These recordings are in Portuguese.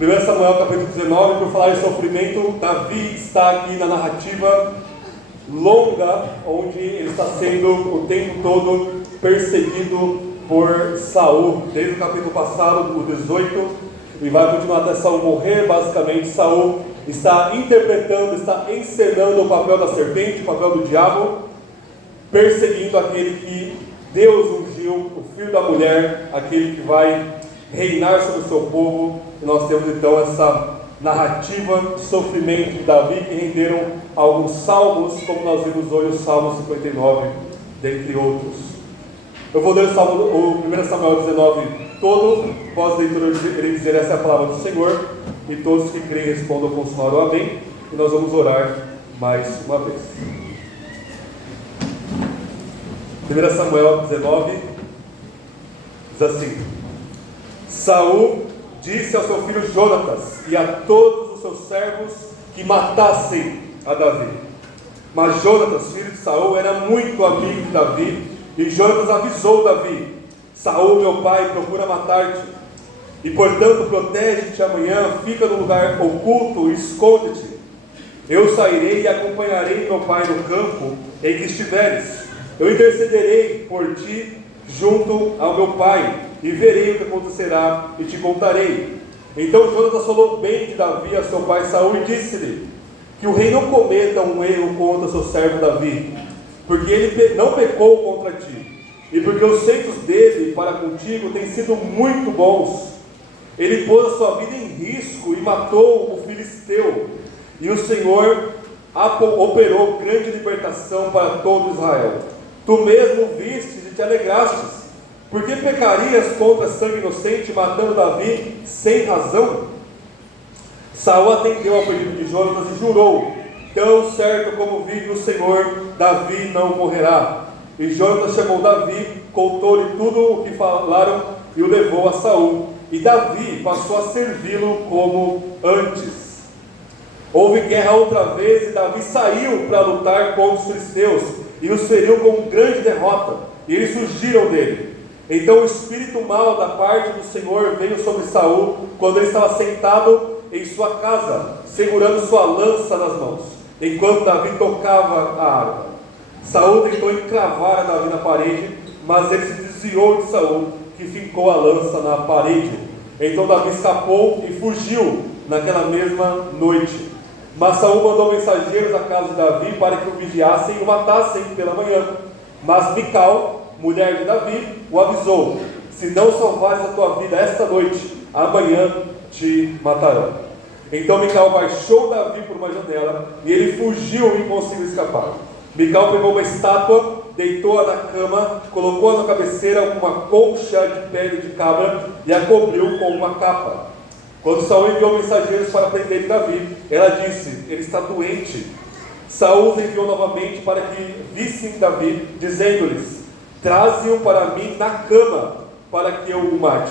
1 Samuel capítulo 19, por falar em sofrimento, Davi está aqui na narrativa longa, onde ele está sendo o tempo todo perseguido por Saul, desde o capítulo passado, o 18, e vai continuar até Saul morrer. Basicamente, Saul está interpretando, está encenando o papel da serpente, o papel do diabo, perseguindo aquele que Deus ungiu, o filho da mulher, aquele que vai reinar sobre o seu povo. E nós temos então essa narrativa de sofrimento de Davi, que renderam alguns salmos, como nós vimos hoje, o Salmo 59, dentre outros. Eu vou ler o 1 Samuel 19 todo. Após a leitura ele dizer: essa é a palavra do Senhor, e todos que creem respondam com sonoro amém. E nós vamos orar mais uma vez. 1 Samuel 19 diz assim: Saul disse ao seu filho Jonatas e a todos os seus servos que matassem a Davi. Mas Jonatas, filho de Saul, era muito amigo de Davi, e Jonatas avisou Davi: Saul, meu pai, procura matar-te, e portanto protege-te amanhã, fica no lugar oculto e esconde-te. Eu sairei e acompanharei meu pai no campo em que estiveres. Eu intercederei por ti junto ao meu pai, e verei o que acontecerá, e te contarei. Então Jonatas falou bem de Davi a seu pai Saul, e disse-lhe que o rei não cometa um erro contra seu servo Davi, porque ele não pecou contra ti, e porque os feitos dele para contigo têm sido muito bons. Ele pôs a sua vida em risco e matou o filisteu, e o Senhor operou grande libertação para todo Israel. Tu mesmo vistes e te alegrastes. Por que pecarias contra sangue inocente, matando Davi sem razão? Saul atendeu ao pedido de Jonatas e jurou: tão certo como vive o Senhor, Davi não morrerá. E Jonatas chamou Davi, contou-lhe tudo o que falaram e o levou a Saul. E Davi passou a servi-lo como antes. Houve guerra outra vez, e Davi saiu para lutar contra os filisteus e os feriu com grande derrota, e eles fugiram dele. Então o espírito mau da parte do Senhor veio sobre Saul, quando ele estava sentado em sua casa, segurando sua lança nas mãos, enquanto Davi tocava a harpa. Saul tentou encravar a Davi na parede, mas ele se desviou de Saul, que fincou a lança na parede. Então Davi escapou e fugiu naquela mesma noite. Mas Saul mandou mensageiros à casa de Davi para que o vigiassem e o matassem pela manhã. Mas Mical, mulher de Davi, o avisou: se não salvares a tua vida esta noite, amanhã te matarão. Então Mical baixou Davi por uma janela, e ele fugiu e conseguiu escapar. Mical pegou uma estátua, deitou-a na cama, colocou-a na cabeceira com uma colcha de pele de cabra e a cobriu com uma capa. Quando Saul enviou mensageiros para prender Davi, ela disse: ele está doente. Saul os enviou novamente para que vissem Davi, dizendo-lhes: traze-o para mim na cama, para que eu o mate.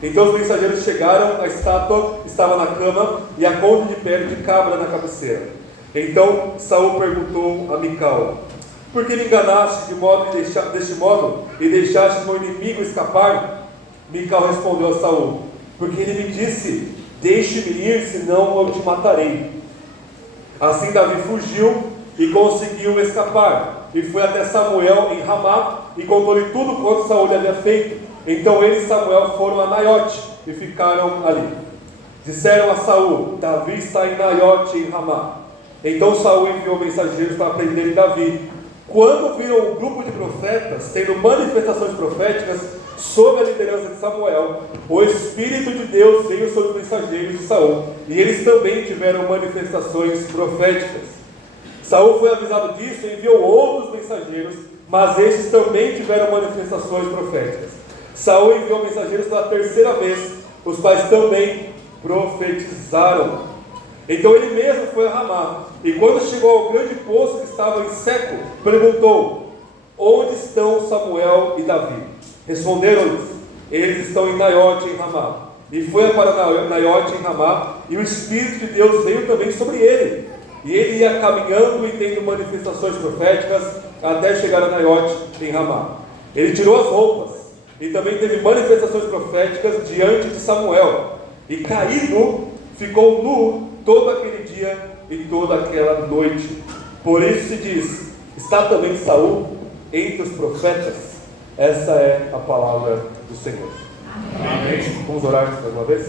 Então os mensageiros chegaram, a estátua estava na cama e a colcha de pele de cabra na cabeceira. Então Saul perguntou a Mical: por que me enganaste deste modo e deixaste meu inimigo escapar? Mical respondeu a Saul: porque ele me disse: deixe-me ir, senão eu te matarei. Assim Davi fugiu e conseguiu escapar, e foi até Samuel em Ramá, e contou-lhe tudo quanto Saul lhe havia feito. Então ele e Samuel foram a Naiote e ficaram ali. Disseram a Saul: Davi está em Naiote, em Ramá. Então Saul enviou mensageiros para prenderem Davi. Quando viram um grupo de profetas tendo manifestações proféticas sob a liderança de Samuel, o Espírito de Deus veio sobre os mensageiros de Saul, e eles também tiveram manifestações proféticas. Saul foi avisado disso e enviou outros mensageiros, mas estes também tiveram manifestações proféticas. Saul enviou mensageiros pela terceira vez, os quais também profetizaram. Então ele mesmo foi a Ramá, e quando chegou ao grande poço que estava em seco, perguntou: onde estão Samuel e Davi? Responderam-lhes: eles estão em Naiote, em Ramá. E foi para Naiote, em Ramá, e o Espírito de Deus veio também sobre ele. E ele ia caminhando e tendo manifestações proféticas, até chegar a Naiote, em Ramá. Ele tirou as roupas, e também teve manifestações proféticas diante de Samuel. e caído, ficou nu todo aquele dia e toda aquela noite. Por isso se diz: está também Saul entre os profetas. Essa é a palavra do Senhor. Amém. Vamos orar mais uma vez?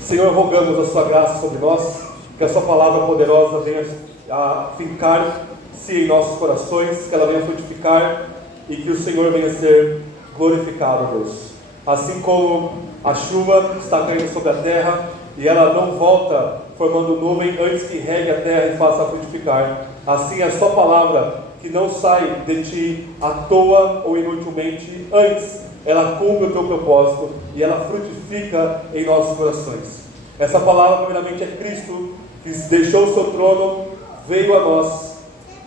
Senhor, rogamos a sua graça sobre nós, que a sua palavra poderosa venha a fincar-se em nossos corações, que ela venha frutificar e que o Senhor venha ser glorificado, Deus. Assim como a chuva está caindo sobre a terra e ela não volta formando nuvem antes que regue a terra e faça frutificar, assim a sua palavra, que não sai de ti à toa ou inutilmente, antes ela cumpre o teu propósito e ela frutifica em nossos corações. Essa palavra primeiramente é Cristo, que deixou o seu trono, veio a nós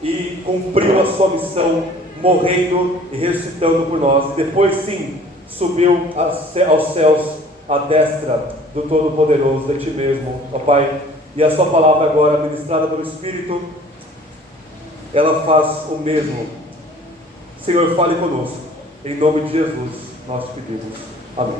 e cumpriu a sua missão, morrendo e ressuscitando por nós. E depois sim, subiu aos céus à destra do Todo-Poderoso, de ti mesmo, ó Pai. E a sua palavra agora, ministrada pelo Espírito, ela faz o mesmo. Senhor, fale conosco. Em nome de Jesus, nós te pedimos. Amém.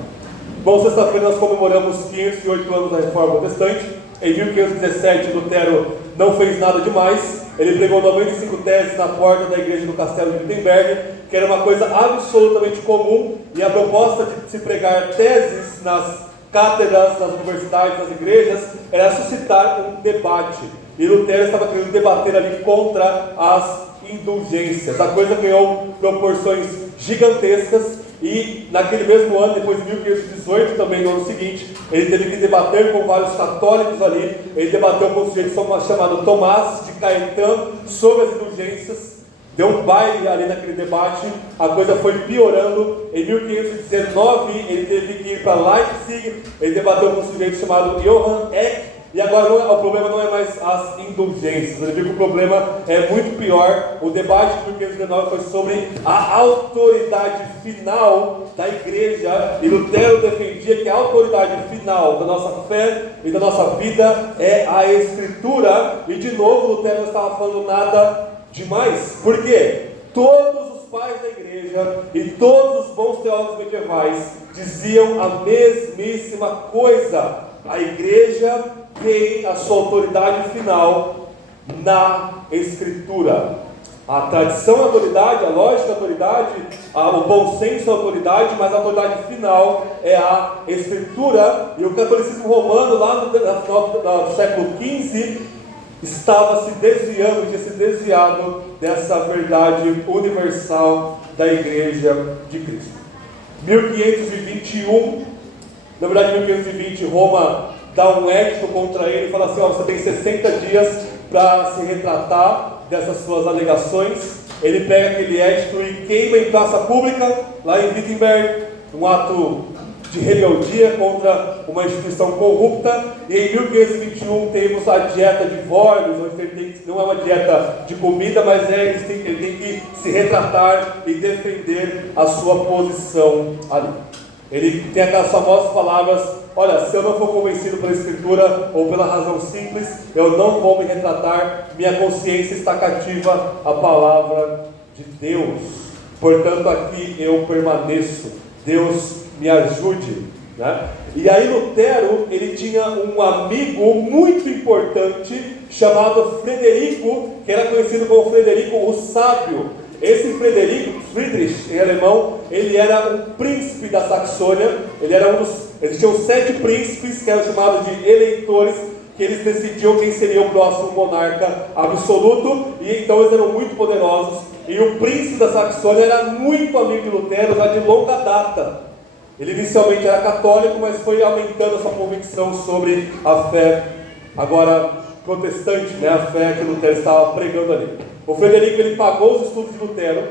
Bom, sexta-feira nós comemoramos 508 anos da Reforma Protestante. Em 1517, Lutero não fez nada demais. Ele pregou 95 teses na porta da igreja do Castelo de Wittenberg, que era uma coisa absolutamente comum, e a proposta de se pregar teses nas cátedras, nas universidades, nas igrejas, era suscitar um debate. E Lutero estava querendo debater ali contra as indulgências. A coisa ganhou proporções gigantescas, e naquele mesmo ano, depois de 1518, também no ano seguinte, ele teve que debater com vários católicos ali. Ele debateu com um sujeito chamado Tomás de Caetano sobre as indulgências. Deu um baile ali naquele debate, a coisa foi piorando. Em 1519 ele teve que ir para Leipzig, ele debateu com um sujeito chamado Johann Eck. E agora o problema não é mais as indulgências, eu digo que o problema é muito pior. O debate de 1519 foi sobre a autoridade final da igreja, e Lutero defendia que a autoridade final da nossa fé e da nossa vida é a Escritura. E de novo Lutero não estava falando nada demais. Por quê? Todos os pais da igreja e todos os bons teólogos medievais diziam a mesmíssima coisa: a igreja tem a sua autoridade final na Escritura. A tradição é autoridade, a lógica é autoridade, o bom senso é autoridade, mas a autoridade final é a Escritura. E o catolicismo romano, lá no século XV, estava se desviando, tinha se desviado dessa verdade universal da Igreja de Cristo. 1521, na verdade 1520, Roma dá um édito contra ele e fala assim: você tem 60 dias para se retratar dessas suas alegações. Ele pega aquele édito e queima em praça pública, lá em Wittenberg, um ato de rebeldia contra uma instituição corrupta. E em 1521 temos a dieta de Worms, onde não é uma dieta de comida, mas ele tem que se retratar e defender a sua posição ali. Ele tem aquelas famosas palavras: olha, se eu não for convencido pela Escritura ou pela razão simples, eu não vou me retratar, minha consciência está cativa à palavra de Deus, portanto aqui eu permaneço, Deus me ajude, né? E aí Lutero, ele tinha um amigo muito importante chamado Frederico, que era conhecido como Frederico o Sábio. Esse Frederico, Friedrich em alemão, ele era um príncipe da Saxônia. Eles tinham 7 príncipes que eram chamados de eleitores, que eles decidiam quem seria o próximo monarca absoluto, e então eles eram muito poderosos. E o príncipe da Saxônia era muito amigo de Lutero, já de longa data. Ele inicialmente era católico, mas foi aumentando a sua convicção sobre a fé, agora protestante, né? A fé que Lutero estava pregando ali. O Frederico, ele pagou os estudos de Lutero,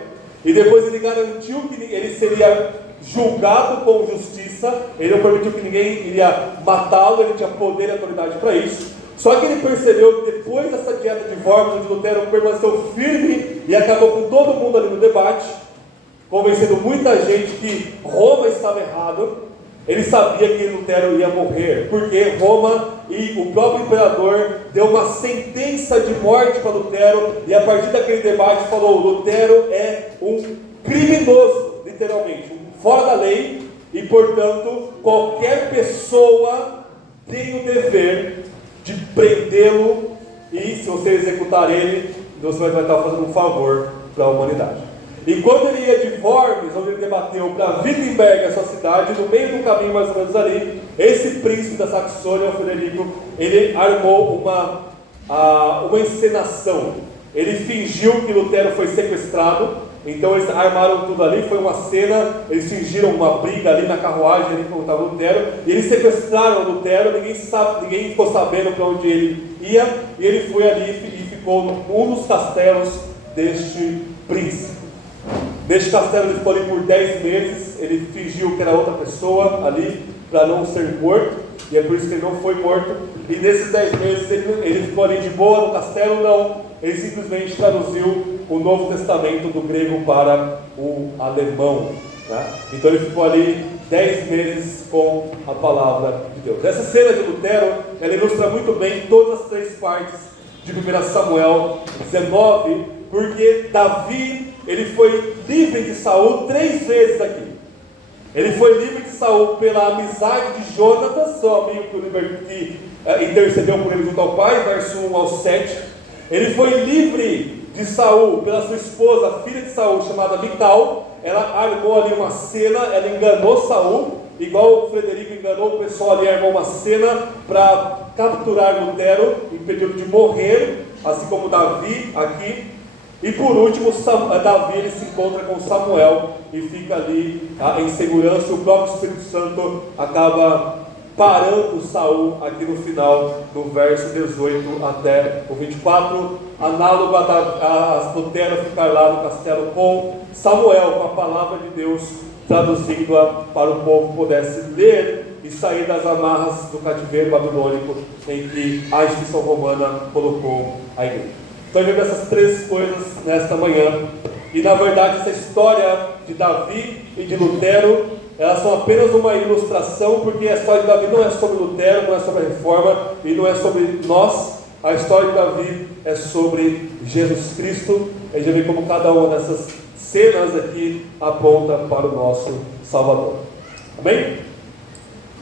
e depois ele garantiu que ele seria julgado com justiça. Ele não permitiu que ninguém iria matá-lo, ele tinha poder e autoridade para isso. Só que ele percebeu que depois dessa dieta de Worms, onde Lutero permaneceu firme e acabou com todo mundo ali no debate, convencendo muita gente que Roma estava errado, ele sabia que Lutero ia morrer, porque Roma e o próprio imperador deu uma sentença de morte para Lutero, e a partir daquele debate falou: Lutero é um criminoso, literalmente, fora da lei, e portanto, qualquer pessoa tem o dever de prendê-lo, e se você executar ele, você vai estar fazendo um favor para a humanidade. E quando ele ia de Worms, onde ele debateu para Wittenberg, a sua cidade, no meio do caminho mais ou menos ali, esse príncipe da Saxônia, o Frederico, ele armou uma encenação. Ele fingiu que Lutero foi sequestrado, então eles armaram tudo ali, foi uma cena, eles fingiram uma briga ali na carruagem, ali como estava Lutero, e eles sequestraram Lutero, ninguém ficou sabendo para onde ele ia, e ele foi ali e ficou num dos castelos deste príncipe. Neste castelo ele ficou ali por 10 meses, ele fingiu que era outra pessoa ali, para não ser morto, e é por isso que ele não foi morto, e nesses 10 meses ele ficou ali de boa no castelo, não, ele simplesmente traduziu o Novo Testamento do grego para o alemão, né? Então ele ficou ali 10 meses com a palavra de Deus. Essa cena de Lutero, ela ilustra muito bem todas as 3 partes de 1 Samuel 19, porque Davi, ele foi livre de Saul 3 vezes aqui. Ele foi livre de Saul pela amizade de Jonatas, seu amigo que intercedeu por ele junto ao pai, verso 1 ao 7. Ele foi livre de Saul pela sua esposa, filha de Saul, chamada Mical. Ela armou ali uma cena, ela enganou Saul, igual o Frederico enganou o pessoal ali, armou uma cena para capturar Lutero, impedindo de morrer, assim como Davi aqui. E por último, Davi ele se encontra com Samuel e fica ali em segurança. O próprio Espírito Santo acaba parando Saul aqui no final, do verso 18 até o 24, análogo a Lutero ficar lá no castelo com Samuel, com a palavra de Deus, traduzindo-a para o povo pudesse ler e sair das amarras do cativeiro babilônico em que a instituição romana colocou a igreja. Então, vendo essas 3 coisas nesta manhã, e na verdade essa história de Davi e de Lutero, elas são apenas uma ilustração, porque a história de Davi não é sobre Lutero, não é sobre a reforma, e não é sobre nós. A história de Davi é sobre Jesus Cristo. A gente vê como cada uma dessas cenas aqui aponta para o nosso Salvador. Amém?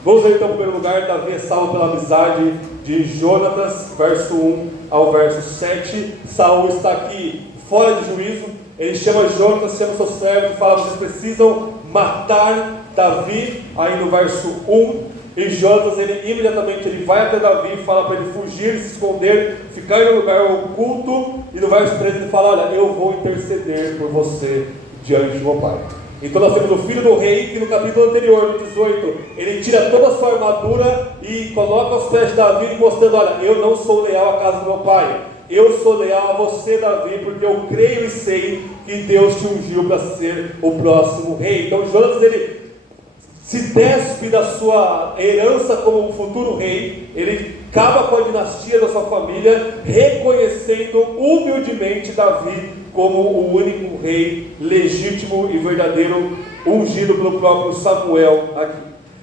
Vamos ver então, em primeiro lugar, Davi é salvo pela amizade de Jonatas, verso 1 ao verso 7. Saul está aqui fora de juízo, ele chama Jonatas, chama seu servo e fala: vocês precisam matar Davi, aí no verso 1. E Jonatas, ele imediatamente vai até Davi e fala para ele fugir, se esconder, ficar em um lugar oculto, e no verso 13 ele fala: olha, eu vou interceder por você diante do meu pai. Então nós temos o filho do rei, que no capítulo anterior, no 18, ele tira toda a sua armadura e coloca aos pés de Davi, mostrando: olha, eu não sou leal à casa do meu pai, eu sou leal a você, Davi, porque eu creio e sei que Deus te ungiu para ser o próximo rei. Então Jonatas, ele se despe da sua herança como um futuro rei, ele acaba com a dinastia da sua família, reconhecendo humildemente Davi como o único rei legítimo e verdadeiro, ungido pelo próprio Samuel aqui.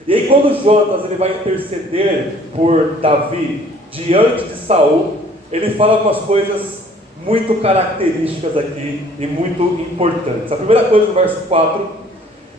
E aí, quando Jonatas ele vai interceder por Davi diante de Saul, ele fala algumas coisas muito características aqui e muito importantes. A primeira coisa, no verso 4,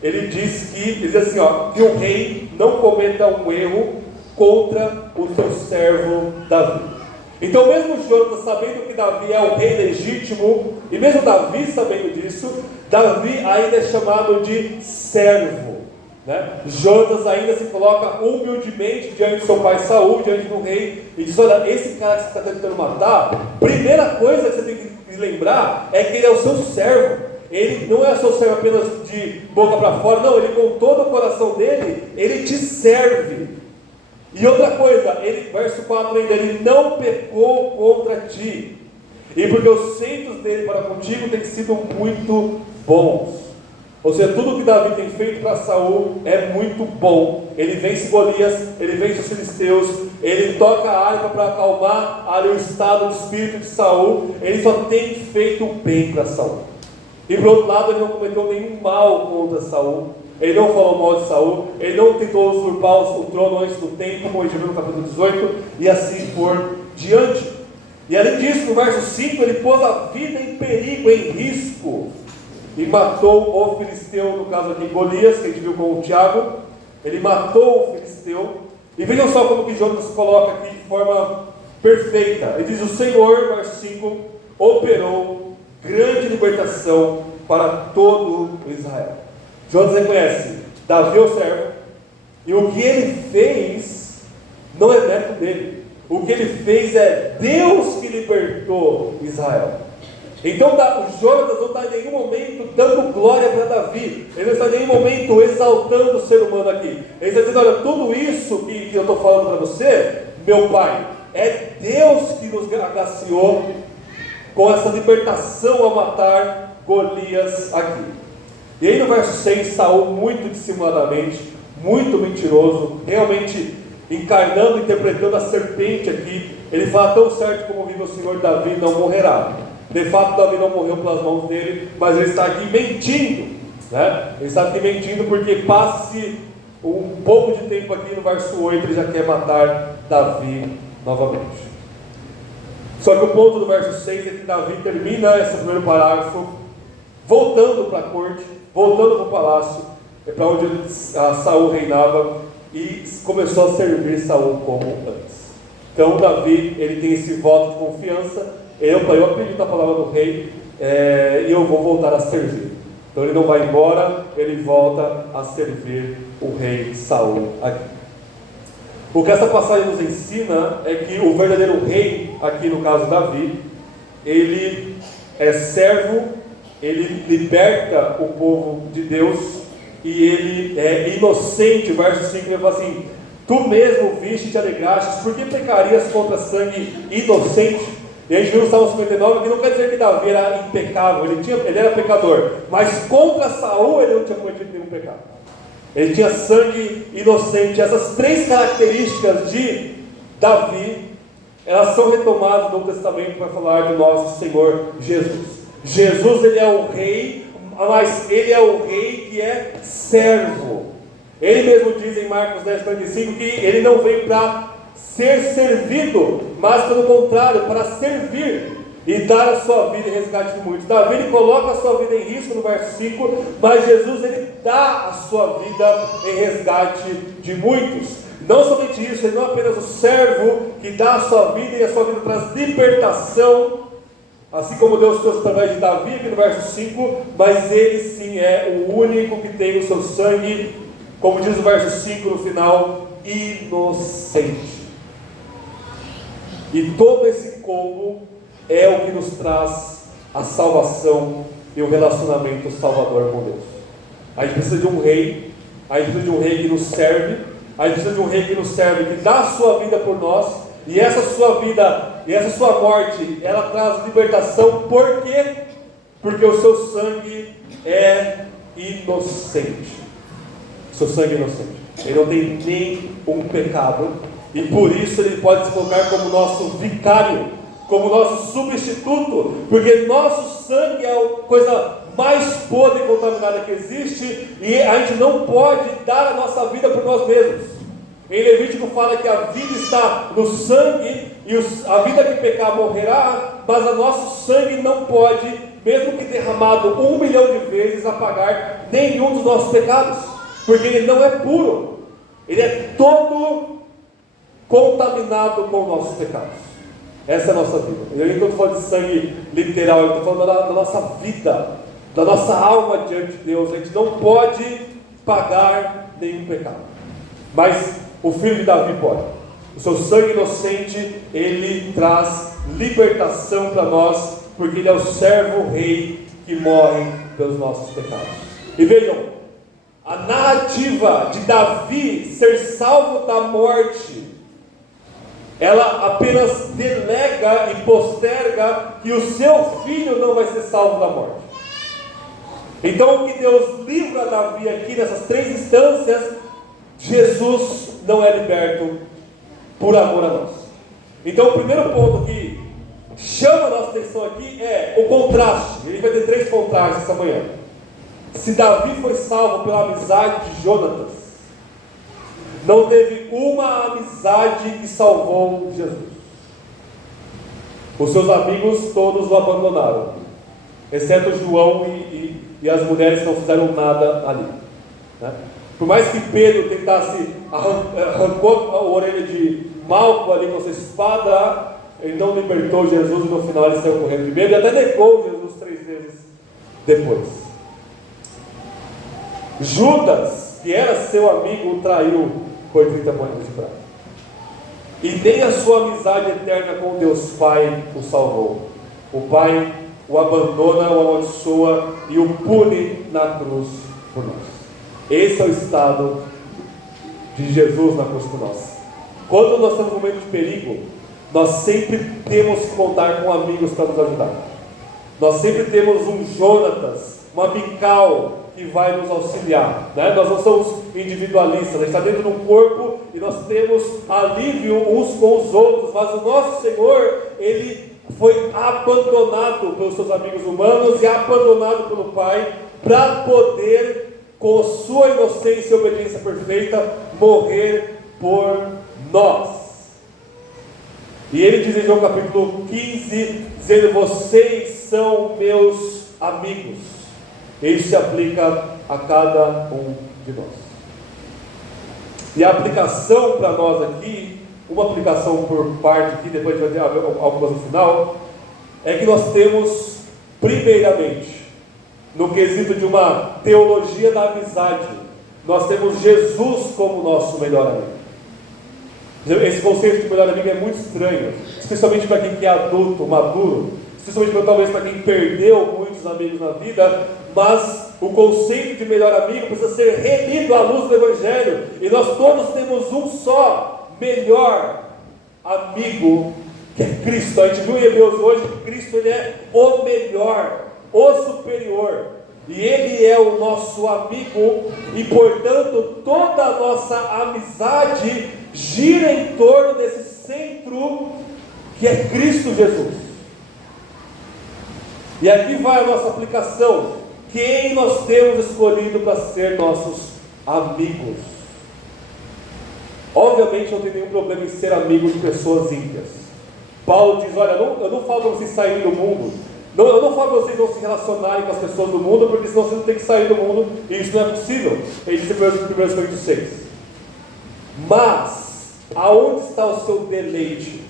ele diz assim, que o rei não cometa um erro contra o seu servo Davi. Então, mesmo Jonatas sabendo que Davi é o rei legítimo, e mesmo Davi sabendo disso, Davi ainda é chamado de servo, né? Jonatas ainda se coloca humildemente diante do seu pai Saul, diante do rei, e diz: olha, esse cara que você está tentando matar, primeira coisa que você tem que lembrar é que ele é o seu servo. Ele não é seu servo apenas de boca para fora, não, ele com todo o coração dele, ele te serve. E outra coisa, verso 4 ainda, ele não pecou contra ti, e porque os feitos dele para contigo têm sido muito bons. Ou seja, tudo que Davi tem feito para Saul é muito bom. Ele vence Golias, ele vence os filisteus, ele toca a harpa para acalmar ali o estado de espírito de Saul. Ele só tem feito bem para Saul. E por outro lado, ele não cometeu nenhum mal contra Saul. Ele não falou mal de Saul, ele não tentou usurpar o trono antes do tempo, como a gente viu no capítulo 18, e assim por diante. E além disso, no verso 5, ele pôs a vida em perigo, em risco. e matou o filisteu, no caso aqui Golias, que a gente viu com o Tiago. Ele matou o filisteu. E vejam só como que Jonas coloca aqui de forma perfeita. Ele diz: o Senhor, verso 5, operou grande libertação para todo Israel. Jonas reconhece: Davi é o servo, e o que ele fez não é mérito dele. O que ele fez é Deus que libertou Israel. Então o Jonas não está em nenhum momento dando glória para Davi. Ele não está em nenhum momento exaltando o ser humano aqui. Ele está dizendo: olha, tudo isso que eu estou falando para você, meu pai, é Deus que nos agraciou com essa libertação a matar Golias aqui. E aí no verso 6, Saul, muito dissimuladamente, muito mentiroso, realmente encarnando, interpretando a serpente aqui, ele fala: tão certo como vive o Senhor, Davi não morrerá. De fato, Davi não morreu pelas mãos dele, mas ele está aqui mentindo, né? Ele está aqui mentindo porque passe um pouco de tempo aqui no verso 8, ele já quer matar Davi novamente. Só que o ponto do verso 6 é que Davi termina esse primeiro parágrafo voltando para a corte, voltando para o palácio, para onde Saul reinava, e começou a servir Saul como antes. Então Davi, ele tem esse voto de confiança: eu acredito na palavra do rei, e eu vou voltar a servir. Então ele não vai embora, ele volta a servir o rei Saul aqui. O que essa passagem nos ensina é que o verdadeiro rei, aqui no caso Davi, ele é servo, ele liberta o povo de Deus, e ele é inocente. Verso 5 ele fala assim: tu mesmo viste e te alegrastes, por que pecarias contra sangue inocente? E a gente viu no Salmo 59 que não quer dizer que Davi era impecável, ele era pecador, mas contra Saul ele não tinha cometido nenhum pecado. Ele tinha sangue inocente. Essas três características de Davi, elas são retomadas no Novo Testamento para falar do nosso Senhor Jesus. Jesus, ele é o rei, mas ele é o rei que é servo. Ele mesmo diz em Marcos 10:45 que ele não veio para ser servido, mas pelo contrário, para servir e dar a sua vida em resgate de muitos. Davi, ele coloca a sua vida em risco no verso 5, mas Jesus, ele dá a sua vida em resgate de muitos. Não somente isso, ele não é apenas o servo que dá a sua vida, e a sua vida traz libertação, assim como Deus fez através de Davi aqui no verso 5, mas ele sim é o único que tem o seu sangue, como diz o verso 5 no final, inocente. E todo esse combo é o que nos traz a salvação e o relacionamento salvador com Deus. A gente precisa de um rei, a gente precisa de um rei que nos serve, a gente precisa de um rei que nos serve, que dá a sua vida por nós, e essa sua vida, e essa sua morte, ela traz libertação. Por quê? Porque o seu sangue é inocente. O seu sangue é inocente. Ele não tem nenhum pecado, e por isso ele pode se colocar como nosso vicário, como nosso substituto, porque nosso sangue é a coisa mais podre e contaminada que existe, e a gente não pode dar a nossa vida por nós mesmos. Em Levítico fala que a vida está no sangue, e a vida que pecar morrerá, mas o nosso sangue não pode, mesmo que derramado 1 milhão de vezes, apagar nenhum dos nossos pecados, porque ele não é puro, ele é todo contaminado com nossos pecados. Essa é a nossa vida. E eu não estou falando de sangue literal, eu estou falando da nossa vida, da nossa alma diante de Deus. A gente não pode pagar nenhum pecado, mas o filho de Davi pode. O seu sangue inocente, ele traz libertação para nós, porque ele é o servo rei que morre pelos nossos pecados. E vejam, a narrativa de Davi ser salvo da morte, ela apenas delega e posterga que o seu filho não vai ser salvo da morte. Então o que Deus livra Davi aqui nessas três instâncias, Jesus não é liberto por amor a nós. Então o primeiro ponto que chama a nossa atenção aqui é o contraste. A gente vai ter três contrastes essa manhã. Se Davi foi salvo pela amizade de Jonatas, não teve uma amizade que salvou Jesus. Os seus amigos todos o abandonaram, exceto João e e as mulheres não fizeram nada ali, né? Por mais que Pedro tentasse arrancou a orelha de Malco ali com sua espada, ele não libertou Jesus, e no final ele saiu correndo de medo e até negou Jesus 3 vezes depois. Judas, que era seu amigo, o traiu por 30 moedas de prata. E nem a sua amizade eterna com Deus Pai o salvou. O Pai o abandona, o amaldiçoa e o pune na cruz por nós. Esse é o estado de Jesus na cruz por nós. Quando nós estamos num momento de perigo, nós sempre temos que contar com amigos para nos ajudar. Nós sempre temos um Jonatas, uma Mical que vai nos auxiliar, né? Nós não somos individualistas, a gente está dentro de um corpo e nós temos alívio uns com os outros, mas o nosso Senhor, Ele foi abandonado pelos seus amigos humanos e abandonado pelo Pai para poder, com sua inocência e obediência perfeita, morrer por nós. E ele diz em João capítulo 15, dizendo: vocês são meus amigos. Isso se aplica a cada um de nós. E a aplicação para nós aqui, uma aplicação por parte aqui, depois a gente vai ter algumas no final, é que nós temos, primeiramente, no quesito de uma teologia da amizade, nós temos Jesus como nosso melhor amigo. Esse conceito de melhor amigo é muito estranho, especialmente para quem é adulto, maduro, especialmente talvez para quem perdeu muitos amigos na vida, mas o conceito de melhor amigo precisa ser relido à luz do Evangelho, e nós todos temos um só melhor amigo, que é Cristo. A gente viu em Hebreus hoje que Cristo, Ele é o melhor, o superior, e Ele é o nosso amigo, e portanto toda a nossa amizade gira em torno desse centro que é Cristo Jesus. E aqui vai a nossa aplicação: quem nós temos escolhido para ser nossos amigos? Obviamente não tem nenhum problema em ser amigo de pessoas ímpias. Paulo diz: olha, eu não falo para vocês saírem do mundo, eu não falo para vocês não se relacionarem com as pessoas do mundo, porque senão vocês têm que sair do mundo, e isso não é possível. Ele diz em 1 Coríntios 6. Mas aonde está o seu deleite?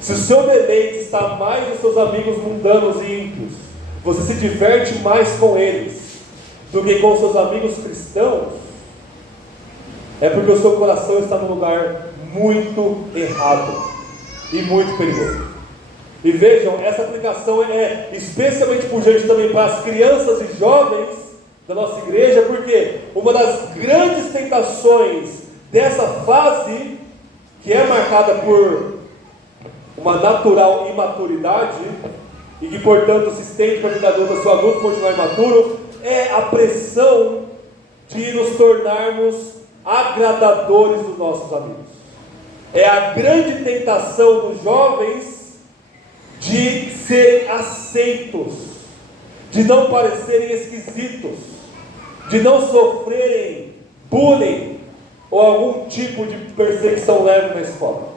Se o seu deleite está mais nos seus amigos mundanos e ímpios, você se diverte mais com eles do que com os seus amigos cristãos, é porque o seu coração está num lugar muito errado e muito perigoso. E vejam, essa aplicação é especialmente pungente também para as crianças e jovens da nossa igreja, porque uma das grandes tentações dessa fase, que é marcada por uma natural imaturidade, e que portanto se estende para a vida adulta, se o adulto continuar imaturo, é a pressão de nos tornarmos agradadores dos nossos amigos. É a grande tentação dos jovens de serem aceitos, de não parecerem esquisitos, de não sofrerem bullying ou algum tipo de perseguição leve na escola.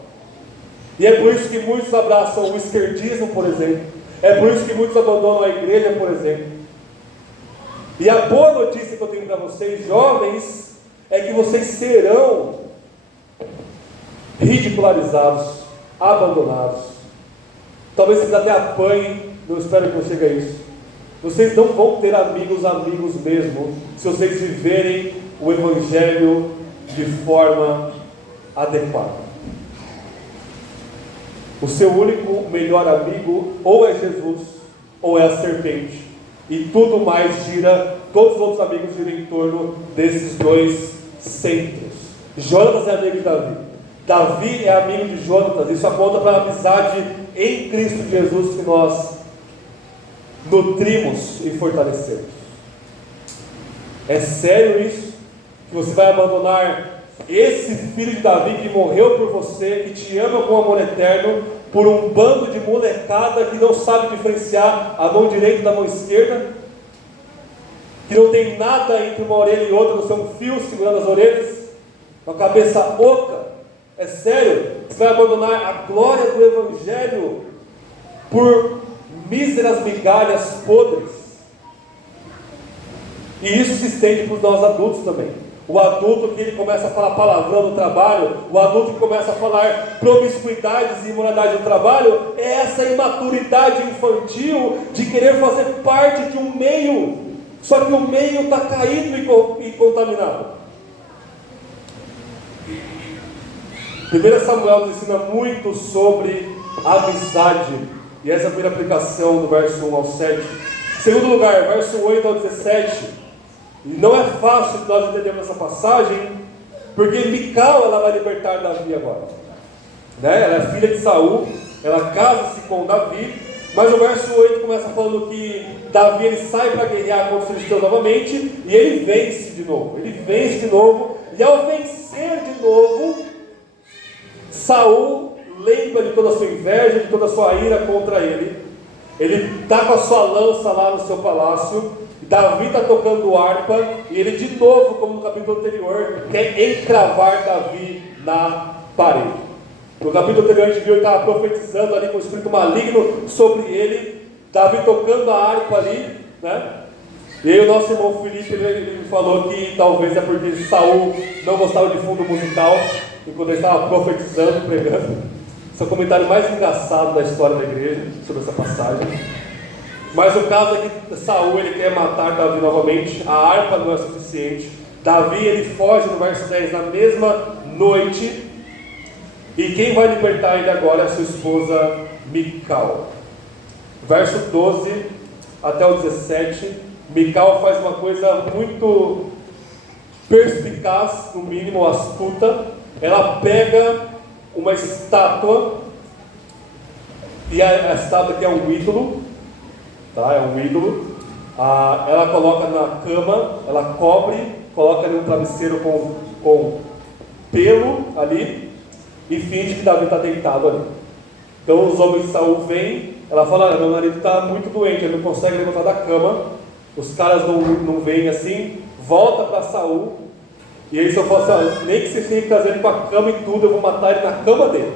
E é por isso que muitos abraçam o esquerdismo, por exemplo. É por isso que muitos abandonam a igreja, por exemplo. E a boa notícia que eu tenho para vocês, jovens, é que vocês serão ridicularizados, abandonados. Talvez vocês até apanhem, não espero que não chegue a isso. Vocês não vão ter amigos mesmo, se vocês viverem o Evangelho de forma adequada. O seu único melhor amigo ou é Jesus, ou é a serpente. E tudo mais gira, todos os outros amigos giram em torno desses dois centros. Jonatas é amigo de Davi. Davi é amigo de Jonatas. Isso aponta para a amizade em Cristo Jesus que nós nutrimos e fortalecemos. É sério isso? Que você vai abandonar esse filho de Davi que morreu por você, que te ama com amor eterno, por um bando de molecada que não sabe diferenciar a mão direita da mão esquerda, que não tem nada entre uma orelha e outra, não são um fio segurando as orelhas, uma cabeça oca? É sério? Você vai abandonar a glória do Evangelho por míseras migalhas podres? E isso se estende para os nós adultos também. O adulto que ele começa a falar palavrão no trabalho, o adulto que começa a falar promiscuidades e imoralidade no trabalho, é essa imaturidade infantil de querer fazer parte de um meio, só que o meio está caído e contaminado. 1 Samuel nos ensina muito sobre amizade, e essa é a primeira aplicação do verso 1 ao 7. Em segundo lugar, verso 8 ao 17. Não é fácil nós entendermos essa passagem, porque Mical ela vai libertar Davi agora, né? Ela é filha de Saul, ela casa-se com Davi, mas o verso 8 começa falando que Davi ele sai para guerrear contra os filisteus novamente, e ele vence de novo, e ao vencer de novo, Saul lembra de toda a sua inveja, de toda a sua ira contra ele. Ele está com a sua lança lá no seu palácio, Davi está tocando harpa, e ele de novo, como no capítulo anterior, quer encravar Davi na parede. No capítulo anterior a gente viu que ele estava profetizando ali com o espírito maligno sobre ele, Davi tocando a harpa ali, né? E aí o nosso irmão Felipe, ele falou que talvez é porque Saul não gostava de fundo musical, enquanto ele estava profetizando, pregando. Esse é o comentário mais engraçado da história da igreja, sobre essa passagem. Mas o caso é que Saul ele quer matar Davi novamente, a harpa não é suficiente. Davi ele foge no verso 10 na mesma noite. E quem vai libertar ele agora é a sua esposa Mical. Verso 12 até o 17, Mical faz uma coisa muito perspicaz, no mínimo astuta. Ela pega uma estátua, e a estátua aqui é um ídolo, tá? É um ídolo. Ela coloca na cama, ela cobre, coloca ali um travesseiro com pelo ali, e finge que Davi está deitado ali. Então os homens de Saul vêm, ela fala: meu marido está muito doente, ele não consegue levantar da cama. Os caras não vêm assim, volta para Saul. E eles só falam assim: nem que vocês tenham que trazer ele para a cama e tudo, eu vou matar ele na cama dele.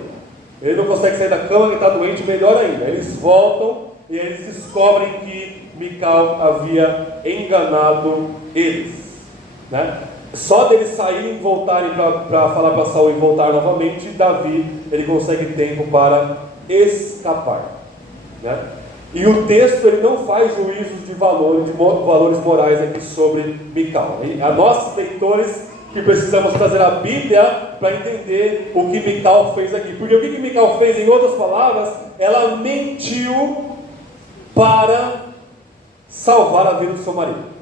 Ele não consegue sair da cama, ele está doente, melhor ainda. Eles voltam e eles descobrem que Mical havia enganado eles, né? Só deles saírem e voltarem para falar para Saul e voltar novamente, Davi ele consegue tempo para escapar, né? E o texto ele não faz juízos de valores morais aqui sobre Mical. E a nós leitores que precisamos trazer a Bíblia para entender o que Mical fez aqui. Porque o que Mical fez, em outras palavras, ela mentiu para salvar a vida do seu marido.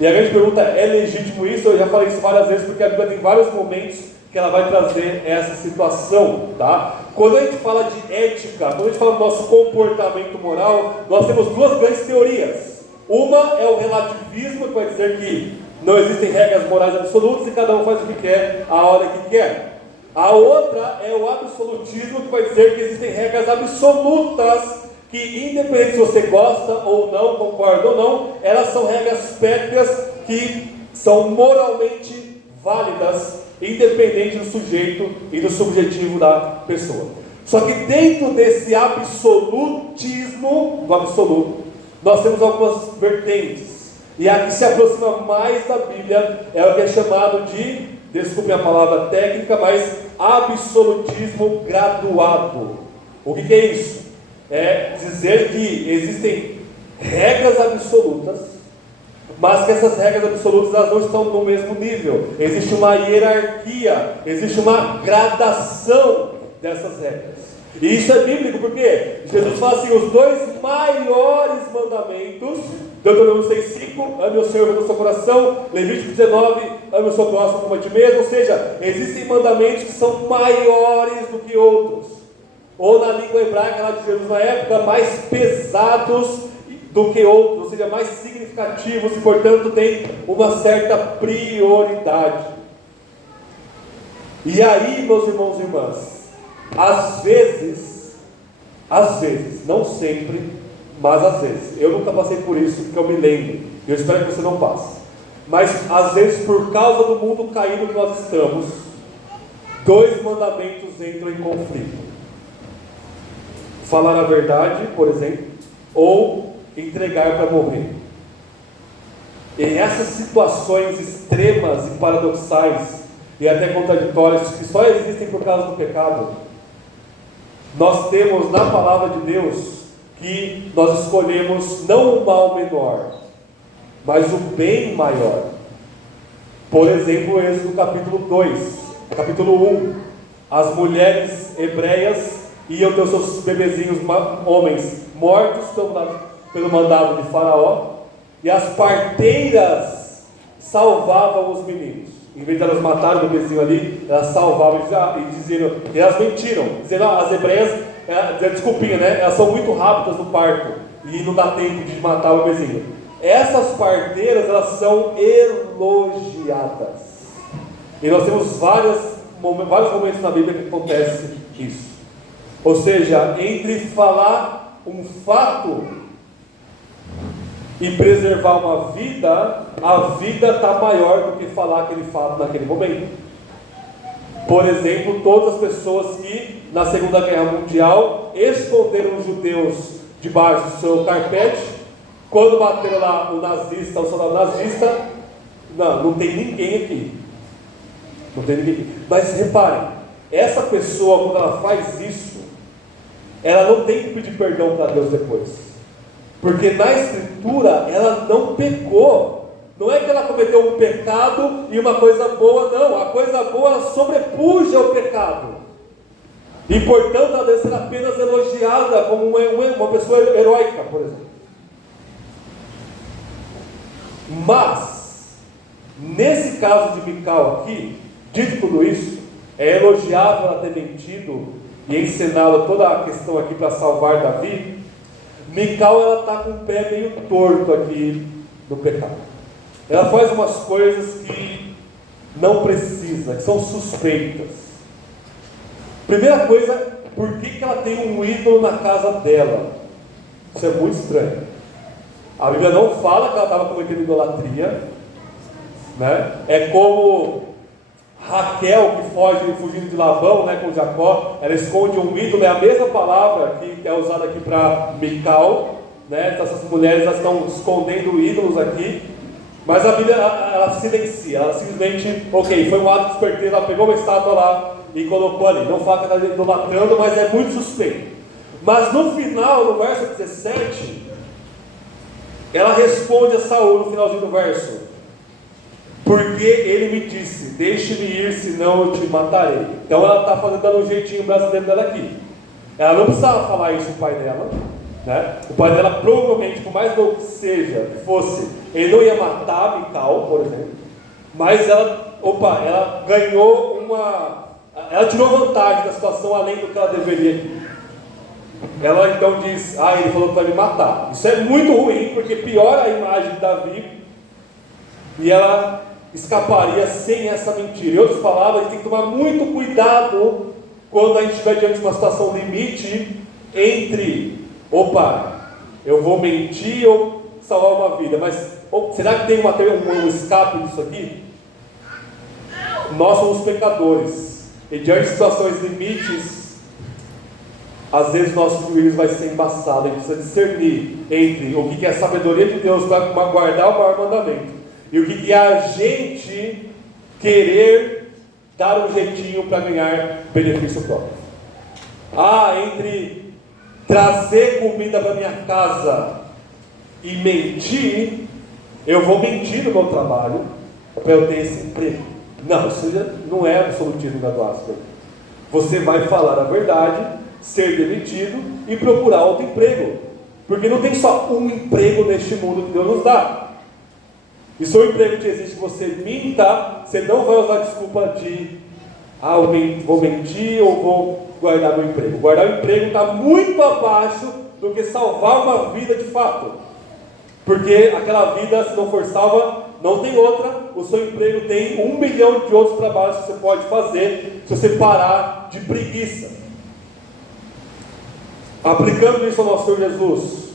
E a grande pergunta é legítimo isso? Eu já falei isso várias vezes, porque a Bíblia tem vários momentos que ela vai trazer essa situação, tá? Quando a gente fala de ética, quando a gente fala do nosso comportamento moral, nós temos duas grandes teorias. Uma é o relativismo, que vai dizer que não existem regras morais absolutas e cada um faz o que quer, a hora que quer. A outra é o absolutismo, que vai dizer que existem regras absolutas, que independente se você gosta ou não, concorda ou não, elas são regras pétreas que são moralmente válidas, independente do sujeito e do subjetivo da pessoa. Só que dentro desse absolutismo, do absoluto, nós temos algumas vertentes. E a que se aproxima mais da Bíblia é o que é chamado de, desculpe a palavra técnica, mas absolutismo graduado. O que é isso? É dizer que existem regras absolutas, mas que essas regras absolutas elas não estão no mesmo nível. Existe uma hierarquia, existe uma gradação dessas regras. E isso é bíblico porque Jesus fala assim: os dois maiores mandamentos, Deuteronômio 6,5, ame o Senhor com o seu coração, Levítico 19, ame o seu próximo como a ti mesmo. Ou seja, existem mandamentos que são maiores do que outros, ou na língua hebraica lá de Jesus na época, mais pesados do que outros, ou seja, mais significativos, e portanto tem uma certa prioridade. E aí, meus irmãos e irmãs, às vezes, não sempre, mas às vezes, eu nunca passei por isso que eu me lembro, eu espero que você não passe, mas às vezes, por causa do mundo caído que nós estamos, dois mandamentos entram em conflito: falar a verdade, por exemplo, ou entregar para morrer. em essas situações extremas e paradoxais e até contraditórias que só existem por causa do pecado, nós temos na palavra de Deus que nós escolhemos não o mal menor, mas o bem maior. Por exemplo, Êxodo capítulo 2, capítulo 1, as mulheres hebreias iam ter os seus bebezinhos homens mortos pelo mandado de Faraó, e as parteiras salvavam os meninos. Em vez de elas matarem o bebezinho ali, elas salvavam e diziam, e elas mentiram, dizendo, as hebreias, desculpinha, né? Elas são muito rápidas no parto e não dá tempo de matar o bebezinho. Essas parteiras, elas são elogiadas. E nós temos vários momentos na Bíblia que acontece isso. Ou seja, entre falar um fato e preservar uma vida, a vida está maior do que falar aquele fato naquele momento. Por exemplo, todas as pessoas que na Segunda Guerra Mundial esconderam os judeus debaixo do seu carpete, quando bateram lá o nazista, o soldado nazista, não tem ninguém aqui. Não tem ninguém. Mas reparem, essa pessoa, quando ela faz isso, ela não tem que pedir perdão para Deus depois. Porque na Escritura ela não pecou. Não é que ela cometeu um pecado e uma coisa boa, não. A coisa boa ela sobrepuja o pecado. E portanto ela deve ser apenas elogiada como uma pessoa heróica, por exemplo. Mas, nesse caso de Mical aqui, dito tudo isso, é elogiável ela ter mentido e ensinado toda a questão aqui para salvar Davi. Mical, ela está com o pé meio torto aqui no pecado. Ela faz umas coisas que não precisa, que são suspeitas. Primeira coisa, por que ela tem um ídolo na casa dela? Isso é muito estranho. A Bíblia não fala que ela estava cometendo idolatria, né? É como Raquel, que foge fugindo de Labão, né, com Jacó, ela esconde um ídolo, é a mesma palavra que é usada aqui para Mical, né? Então, essas mulheres elas estão escondendo ídolos aqui, mas a Bíblia ela silencia, ela simplesmente, ok, foi um ato de esperteza, ela pegou uma estátua lá e colocou ali. Não fala que ela está idolatrando, mas é muito suspeito. Mas no final, no verso 17, ela responde a Saul no finalzinho do verso: porque ele me disse, deixe-me ir, senão eu te matarei. Então ela está dando um jeitinho brasileiro dela aqui. Ela não precisava falar isso pro pai dela, né? O pai dela provavelmente, por mais louco que seja, que fosse, ele não ia matar Mical, por exemplo. Mas ela ganhou ela tirou vantagem da situação além do que ela deveria. Ela então diz, ele falou para me matar. Isso é muito ruim, porque piora a imagem de Davi. E ela escaparia sem essa mentira. Em outras palavras, a gente tem que tomar muito cuidado quando a gente estiver diante de uma situação limite entre, eu vou mentir ou salvar uma vida, mas será que tem um escape disso aqui? Nós somos pecadores, e diante de situações limites, às vezes o nosso juízo vai ser embaçado. A gente precisa discernir entre o que é a sabedoria de Deus para guardar o maior mandamento e o que é a gente querer dar um jeitinho para ganhar benefício próprio. Entre trazer comida para minha casa e mentir, eu vou mentir no meu trabalho para eu ter esse emprego. Não, isso já não é absolutismo da Asper. Você vai falar a verdade, ser demitido e procurar outro emprego. Porque não tem só um emprego neste mundo que Deus nos dá. E se o emprego te exige que você minta, você não vai usar a desculpa de eu vou mentir ou vou guardar meu emprego. Guardar o emprego está muito abaixo do que salvar uma vida de fato. Porque aquela vida, se não for salva, não tem outra. O seu emprego tem 1 milhão de outros trabalhos que você pode fazer se você parar de preguiça. Aplicando isso ao nosso Senhor Jesus,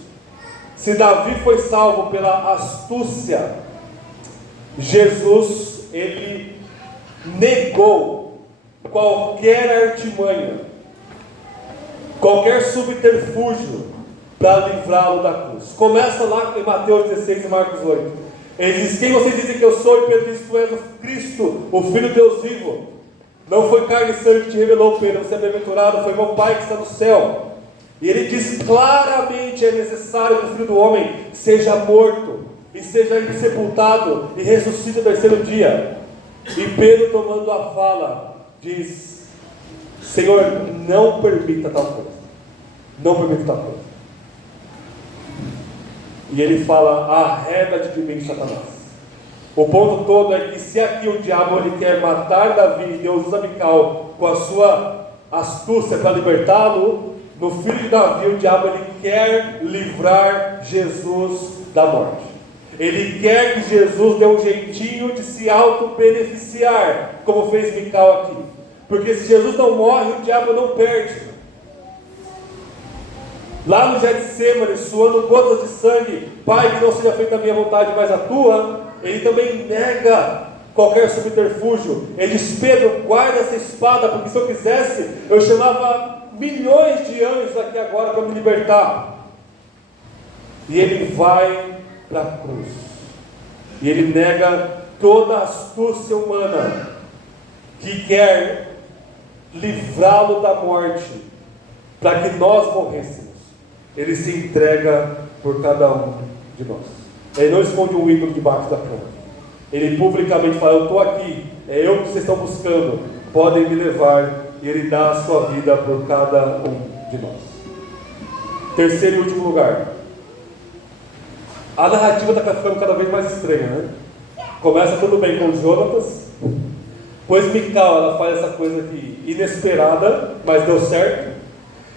se Davi foi salvo pela astúcia, Jesus, ele negou qualquer artimanha, qualquer subterfúgio para livrá-lo da cruz. Começa lá em Mateus 16 e Marcos 8. Ele diz: quem vocês dizem que eu sou? E Pedro diz: tu és o Cristo, o Filho de Deus vivo. Não foi carne e sangue que te revelou, Pedro, você é bem-aventurado, foi meu Pai que está no céu. E ele diz claramente: é necessário que o Filho do Homem seja morto, e seja sepultado, e ressuscite no terceiro dia. E Pedro, tomando a fala, diz: Senhor, não permita tal coisa. Não permita tal coisa. E ele fala: arreda-te de mim, Satanás. O ponto todo é que se aqui o diabo ele quer matar Davi, e Deus usa Mical com a sua astúcia para libertá-lo, no filho de Davi o diabo ele quer livrar Jesus da morte. Ele quer que Jesus dê um jeitinho de se auto-beneficiar, como fez Mical aqui. Porque se Jesus não morre, o diabo não perde. Lá no Getsemane, suando gotas de sangue: Pai, que não seja feita a minha vontade, mas a tua. Ele também nega qualquer subterfúgio. Ele diz: Pedro, guarda essa espada, porque se eu quisesse, eu chamava milhões de anjos aqui agora para me libertar. E ele vai para a cruz. E ele nega toda a astúcia humana que quer livrá-lo da morte, para que nós morrêssemos. Ele se entrega por cada um de nós. Ele não esconde um ídolo debaixo da cama. Ele publicamente fala: eu estou aqui, é eu que vocês estão buscando, podem me levar. E ele dá a sua vida por cada um de nós. Terceiro e último lugar. A narrativa está ficando cada vez mais estranha, né? Começa tudo bem com Jonatas, pois Mical, ela faz essa coisa aqui inesperada, mas deu certo.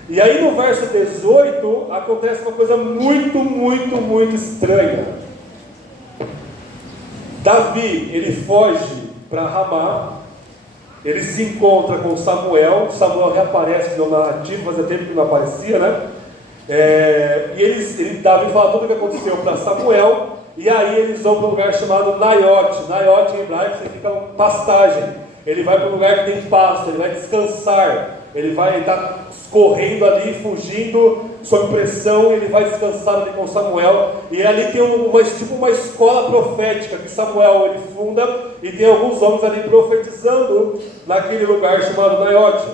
E aí no verso 18 acontece uma coisa muito estranha. Davi, ele foge para Ramá, ele se encontra com Samuel reaparece na narrativa, fazia tempo que não aparecia, né? Davi fala tudo o que aconteceu para Samuel, e aí eles vão para um lugar chamado Naiote. Naiote em hebraico significa pastagem. Ele vai para um lugar que tem pasto, ele vai descansar, ele vai estar correndo ali, fugindo, sob pressão, ele vai descansar ali com Samuel, e ali tem uma escola profética que Samuel ele funda, e tem alguns homens ali profetizando naquele lugar chamado Naiote.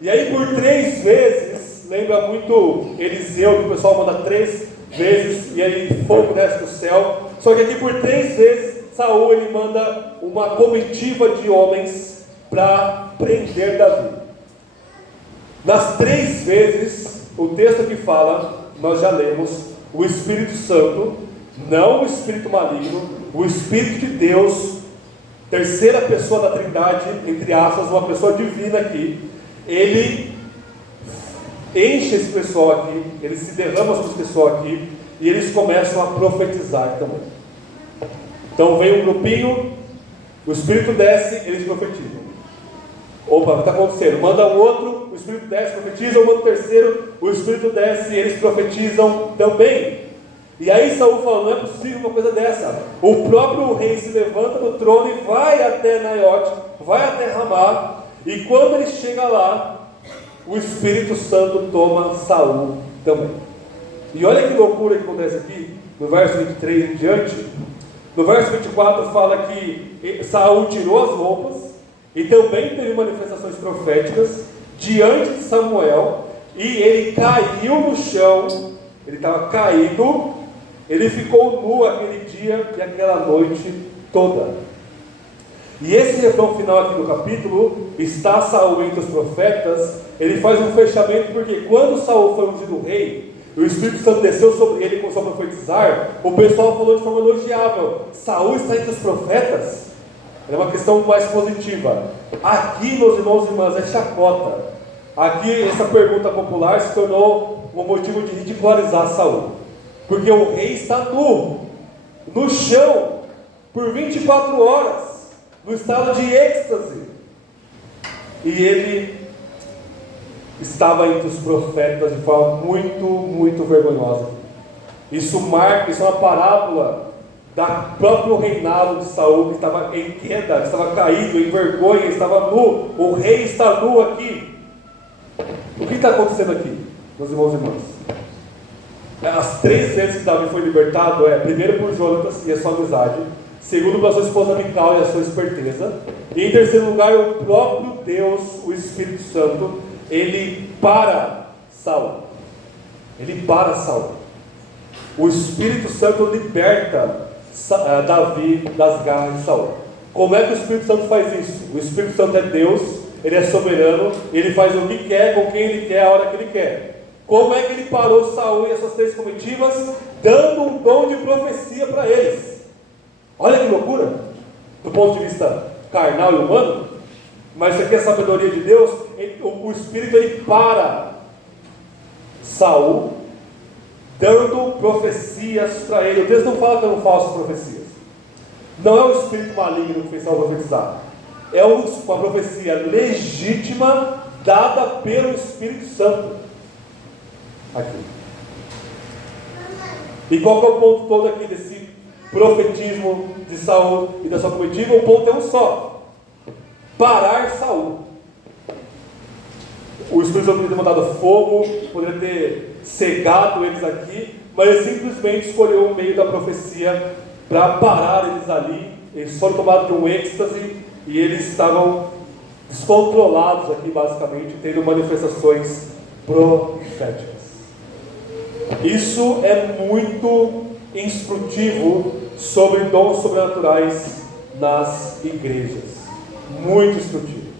E aí por 3 vezes, lembra muito Eliseu, que o pessoal manda 3 vezes, e aí fogo desce do céu, só que aqui por 3 vezes, Saul ele manda uma comitiva de homens para prender Davi. Nas 3 vezes, o texto que fala, nós já lemos, o Espírito Santo, não o Espírito maligno, o Espírito de Deus, terceira pessoa da Trindade, entre aspas, uma pessoa divina aqui, ele enche esse pessoal aqui, ele se derrama sobre esse pessoal aqui, e eles começam a profetizar também. Então vem um grupinho, o Espírito desce, eles profetizam. Opa, o que está acontecendo? Manda um outro, o Espírito desce, profetiza, manda um terceiro, o Espírito desce e eles profetizam também. E aí Saul fala: não é possível uma coisa dessa. O próprio rei se levanta do trono e vai até Naiote, vai até Ramá, e quando ele chega lá, o Espírito Santo toma Saul também. E olha que loucura que acontece aqui, no verso 23 em diante. No verso 24 fala que Saul tirou as roupas, e também teve manifestações proféticas diante de Samuel, e ele caiu no chão, ele estava caído, ele ficou nu aquele dia e aquela noite toda. E esse refrão final aqui do capítulo, está Saul entre os profetas, ele faz um fechamento, porque quando Saul foi ungido rei, o Espírito Santo desceu sobre ele e começou a profetizar, o pessoal falou de forma elogiável: Saul está entre os profetas? É uma questão mais positiva. Aqui, meus irmãos e irmãs, é chacota. Aqui, essa pergunta popular se tornou um motivo de ridicularizar Saul, porque o rei está nu, no chão, por 24 horas, no estado de êxtase, e ele estava entre os profetas de forma muito vergonhosa. Isso é uma parábola do próprio reinado de Saul, que estava em queda, que estava caído, em vergonha, estava nu. O rei está nu aqui. O que está acontecendo aqui, meus irmãos e irmãs? As 3 vezes que Davi foi libertado primeiro por Jonatas e a sua amizade, segundo pela sua esposa Mical e a sua esperteza, e em terceiro lugar o próprio Deus, o Espírito Santo, ele para Saul. Ele para Saul. O Espírito Santo liberta Davi das garras de Saul. Como é que o Espírito Santo faz isso? O Espírito Santo é Deus, ele é soberano, ele faz o que quer, com quem ele quer, a hora que ele quer. Como é que ele parou Saul e as suas 3 comitivas? Dando um dom de profecia para eles. Olha que loucura, do ponto de vista carnal e humano, mas isso aqui é a sabedoria de Deus. O Espírito ele para Saul, dando profecias para ele. O texto não fala dando falsas profecias. Não é o espírito maligno que fez Saul profetizar. É uma profecia legítima dada pelo Espírito Santo. Aqui. E qual que é o ponto todo aqui desse profetismo de Saul e da sua comitiva? O ponto é um só: parar Saul. O Espírito Santo poderia ter mandado fogo, poderia ter cegado eles aqui, mas ele simplesmente escolheu o meio da profecia para parar eles ali. Eles foram tomados de um êxtase e eles estavam descontrolados aqui, basicamente, tendo manifestações proféticas. Isso é muito instrutivo sobre dons sobrenaturais nas igrejas. Muito instrutivo.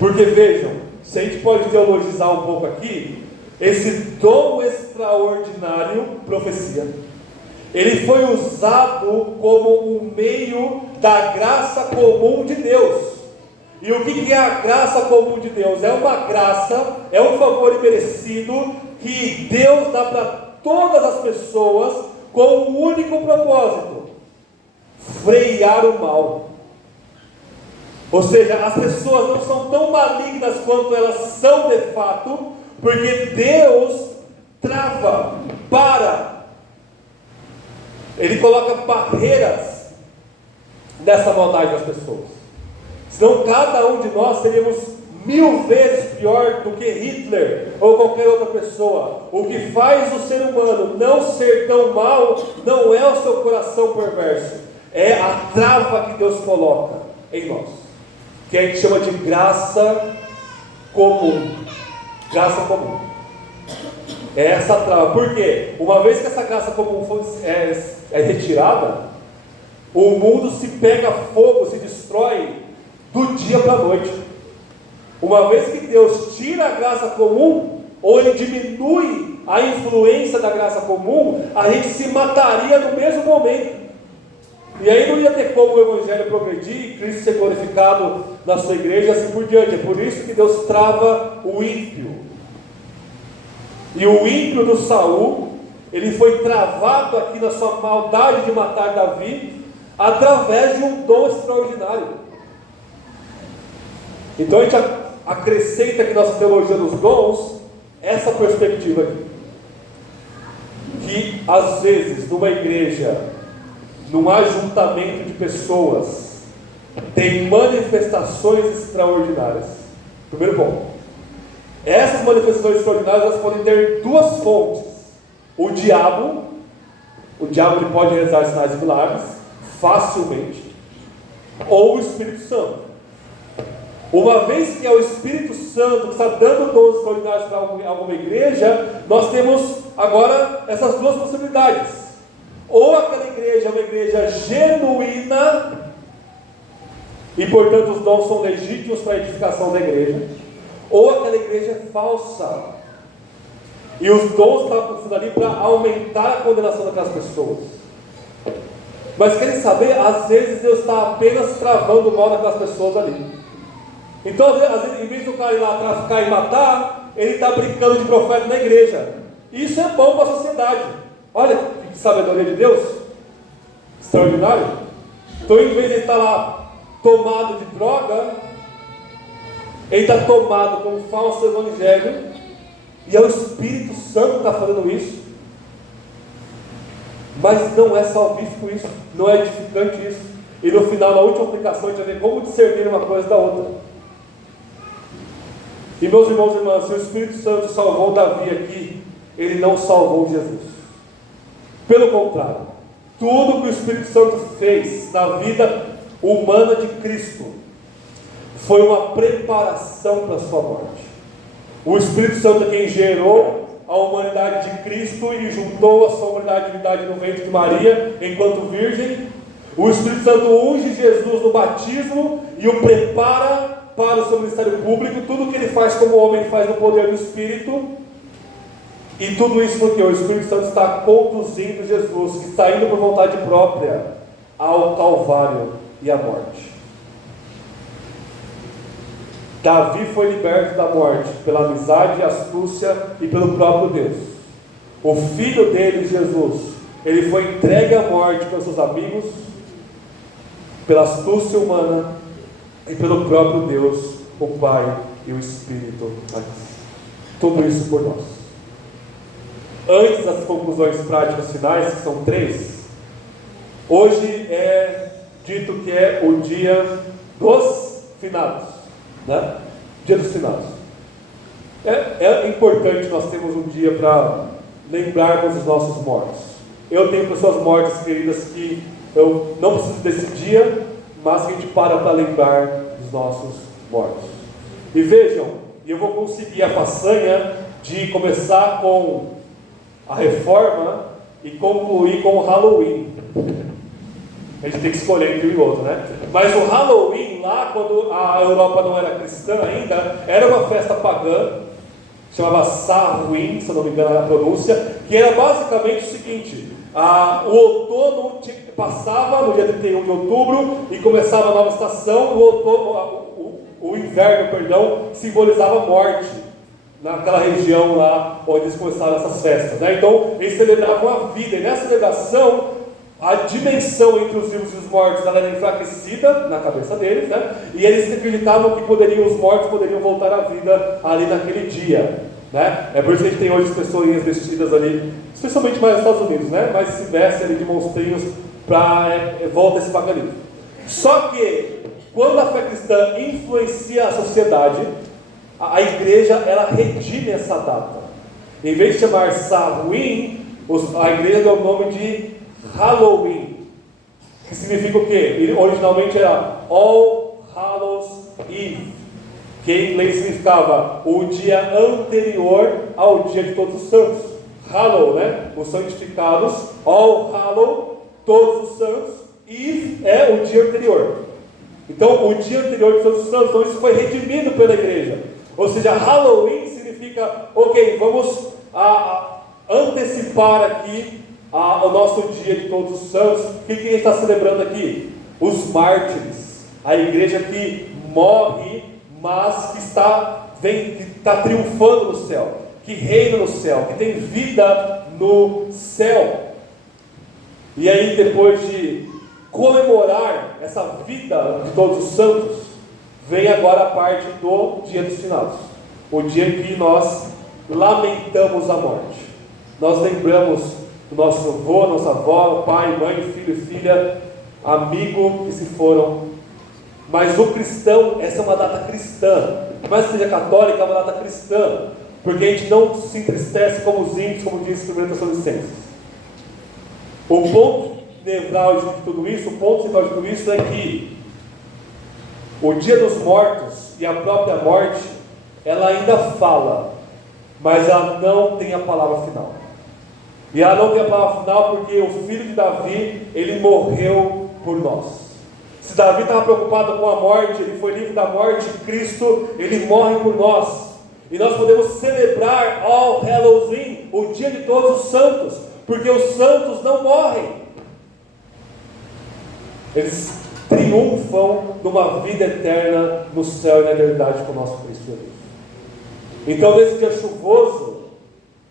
Porque vejam, se a gente pode teologizar um pouco aqui, esse dom extraordinário, profecia, ele foi usado como um meio da graça comum de Deus. E o que é a graça comum de Deus? É uma graça, é um favor imerecido que Deus dá para todas as pessoas com um único propósito: frear o mal. Ou seja, as pessoas não são tão malignas quanto elas são de fato, porque Deus trava, para. Ele coloca barreiras nessa maldade das pessoas. Senão cada um de nós seríamos 1000 vezes pior do que Hitler ou qualquer outra pessoa. O que faz o ser humano não ser tão mal não é o seu coração perverso, é a trava que Deus coloca em nós, que a gente chama de graça comum. Graça comum. É essa trava. Por quê? Uma vez que essa graça comum é retirada, o mundo se pega fogo, se destrói do dia para a noite. Uma vez que Deus tira a graça comum, ou Ele diminui a influência da graça comum, a gente se mataria no mesmo momento. E aí não ia ter como o Evangelho progredir e Cristo ser glorificado na sua igreja e assim por diante. É por isso que Deus trava o ímpio. E o ímpio do Saul, ele foi travado aqui na sua maldade de matar Davi, através de um dom extraordinário. Então a gente acrescenta aqui nossa teologia dos dons essa perspectiva aqui, que às vezes numa igreja, num ajuntamento de pessoas, tem manifestações extraordinárias. Primeiro ponto: essas manifestações extraordinárias, elas podem ter 2 fontes. O diabo ele pode realizar sinais e milagres facilmente, ou o Espírito Santo. Uma vez que é o Espírito Santo que está dando dons extraordinários para alguma igreja, nós temos agora essas 2 possibilidades. Ou aquela igreja é uma igreja genuína, e portanto os dons são legítimos para a edificação da igreja, ou aquela igreja é falsa, e os dons estão acontecendo ali para aumentar a condenação daquelas pessoas. Mas querem saber, às vezes Deus está apenas travando o mal daquelas pessoas ali. Então, às vezes, em vez do cara ir lá traficar e matar, ele está brincando de profeta na igreja. Isso é bom para a sociedade. Olha que sabedoria de Deus, extraordinário. Então, em vez de ele estar lá tomado de droga, ele está tomado com um falso evangelho, e é o Espírito Santo que está fazendo isso. Mas não é salvífico isso, não é edificante isso. E no final, na última aplicação, a gente vai ver como discernir uma coisa da outra. E meus irmãos e irmãs, se o Espírito Santo salvou Davi aqui, ele não salvou Jesus. Pelo contrário, tudo que o Espírito Santo fez na vida humana de Cristo foi uma preparação para a sua morte. O Espírito Santo é quem gerou a humanidade de Cristo e juntou a sua humanidade de divindade no ventre de Maria enquanto virgem. O Espírito Santo unge Jesus no batismo e o prepara para o seu ministério público. Tudo que ele faz como homem, ele faz no poder do Espírito. E tudo isso porque o Espírito Santo está conduzindo Jesus, que está indo por vontade própria ao Calvário e à morte. Davi foi liberto da morte pela amizade, astúcia e pelo próprio Deus. O filho dele, Jesus, ele foi entregue à morte pelos seus amigos, pela astúcia humana e pelo próprio Deus, o Pai e o Espírito. Tudo isso por nós. Antes das conclusões práticas finais, que são 3, hoje é dito que é o dia dos finados, né? Dia dos finados. É importante nós termos um dia para lembrarmos dos nossos mortos. Eu tenho pessoas mortas queridas que eu não preciso desse dia, mas que a gente para lembrar dos nossos mortos. E vejam, eu vou conseguir a façanha de começar com a reforma e concluir com o Halloween. A gente tem que escolher entre um e outro, né? Mas o Halloween, lá quando a Europa não era cristã ainda, era uma festa pagã, chamava Samhain, se eu não me engano a pronúncia, que era basicamente o seguinte: o outono passava no dia 31 de outubro e começava a nova estação. O inverno, perdão, simbolizava a morte naquela região lá onde eles começaram essas festas, né? Então eles celebravam a vida, e nessa celebração a dimensão entre os vivos e os mortos ela era enfraquecida na cabeça deles, né? E eles acreditavam que os mortos poderiam voltar à vida ali naquele dia, né? É por isso que a gente tem hoje pessoinhas vestidas ali, especialmente mais nos Estados Unidos, né? Mas se veste ali de monstrinhos para volta esse paganismo. Só que quando a fé cristã influencia a sociedade, a igreja ela redime essa data. Em vez de chamar Samhain, a igreja deu o nome de Halloween, que significa o quê? Originalmente era All Hallows Eve, que em inglês significava o dia anterior ao dia de Todos os Santos. Hallow, né? Os santificados. All Hallow, Todos os Santos. Eve é o dia anterior. Então, o dia anterior de Todos os Santos. Então, isso foi redimido pela igreja. Ou seja, Halloween significa, ok, vamos antecipar aqui o nosso dia de Todos os Santos. O que a gente está celebrando aqui? Os mártires, a igreja que morre, mas que está triunfando no céu, que reina no céu, que tem vida no céu. E aí, depois de comemorar essa vida de Todos os Santos, vem agora a parte do dia dos finados, o dia em que nós lamentamos a morte. Nós lembramos do nosso avô, nossa avó, pai, mãe, filho e filha, amigo que se foram. Mas o cristão, essa é uma data cristã, por mais que seja católica, é uma data cristã, porque a gente não se entristece como os índios, como diz 1 Tessalonicenses. O ponto nevrálgico de tudo isso, o ponto central de tudo isso é que o dia dos mortos e a própria morte, ela ainda fala, mas ela não tem a palavra final. E ela não tem a palavra final porque o filho de Davi, ele morreu por nós. Se Davi estava preocupado com a morte, ele foi livre da morte, Cristo, ele morre por nós. E nós podemos celebrar All Hallows Eve, o dia de Todos os Santos, porque os santos não morrem. Eles triunfam numa vida eterna no céu e na eternidade com o nosso Cristo Jesus. Então, nesse dia chuvoso,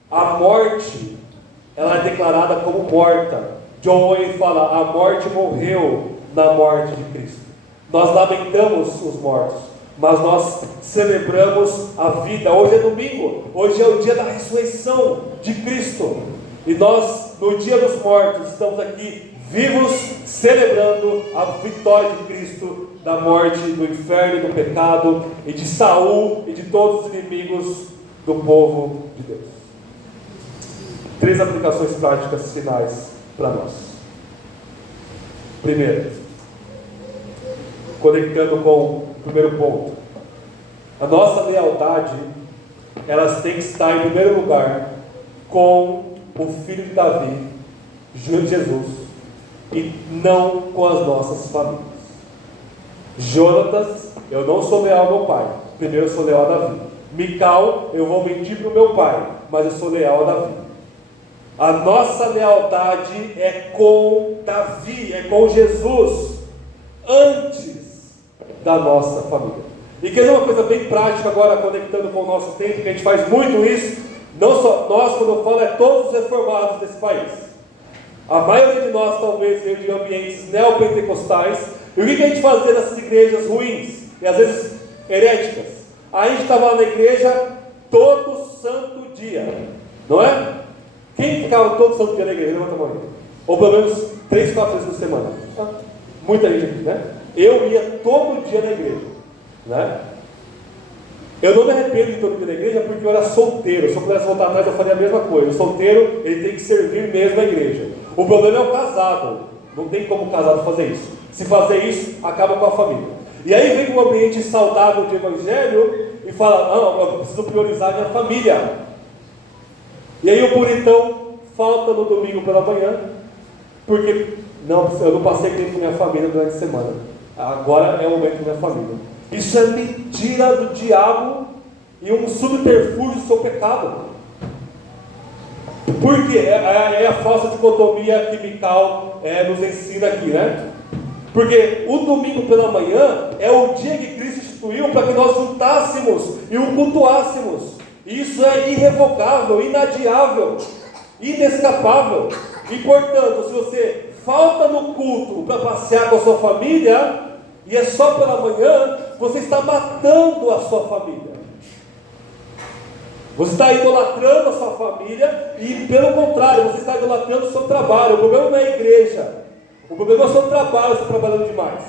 a morte, ela é declarada como morta. John Owen fala: a morte morreu na morte de Cristo. Nós lamentamos os mortos, mas nós celebramos a vida. Hoje é domingo, hoje é o dia da ressurreição de Cristo, e nós, no dia dos mortos, estamos aqui vivos, celebrando a vitória de Cristo, da morte, do inferno, do pecado, e de Saul, e de todos os inimigos do povo de Deus. 3 aplicações práticas finais para nós. Primeiro, conectando com o primeiro ponto, a nossa lealdade, elas tem que estar em primeiro lugar com o filho de Davi, Jesus, e não com as nossas famílias. Jonatas, eu não sou leal ao meu pai, primeiro eu sou leal a Davi. Mical, eu vou mentir para o meu pai, mas eu sou leal a Davi. A nossa lealdade é com Davi, é com Jesus, antes da nossa família. E quer dizer uma coisa bem prática agora, conectando com o nosso tempo, que a gente faz muito isso, não só nós, quando eu falo, é todos os reformados desse país. A maioria de nós talvez veio de ambientes neopentecostais. E o que a gente fazia nessas igrejas ruins, e às vezes heréticas? A gente estava lá na igreja todo santo dia, não é? Quem ficava todo santo dia na igreja? Levanta a mão aí. Ou pelo menos 3, 4 vezes por semana. Muita gente aqui, né? Eu ia todo dia na igreja, né? Eu não me arrependo de todo dia na igreja porque eu era solteiro. Se eu pudesse voltar atrás, eu faria a mesma coisa. O solteiro, ele tem que servir mesmo a igreja. O problema é o casado. Não tem como o casado fazer isso. Se fazer isso, acaba com a família. E aí vem um ambiente saudável de evangelho e fala, não, eu preciso priorizar minha família. E aí o puritão falta no domingo pela manhã, porque não, eu não passei tempo com minha família durante a semana. Agora é o momento com minha família. Isso é mentira do diabo e um subterfúgio do seu pecado. Por quê? É a falsa dicotomia que Mical nos ensina aqui, né? Porque o domingo pela manhã é o dia que Cristo instituiu para que nós juntássemos e o cultuássemos. Isso é irrevogável, inadiável, inescapável. E portanto, se você falta no culto para passear com a sua família, e é só pela manhã, você está matando a sua família. Você está idolatrando a sua família e, pelo contrário, você está idolatrando o seu trabalho. O problema não é a igreja. O problema é o seu trabalho, você está trabalhando demais.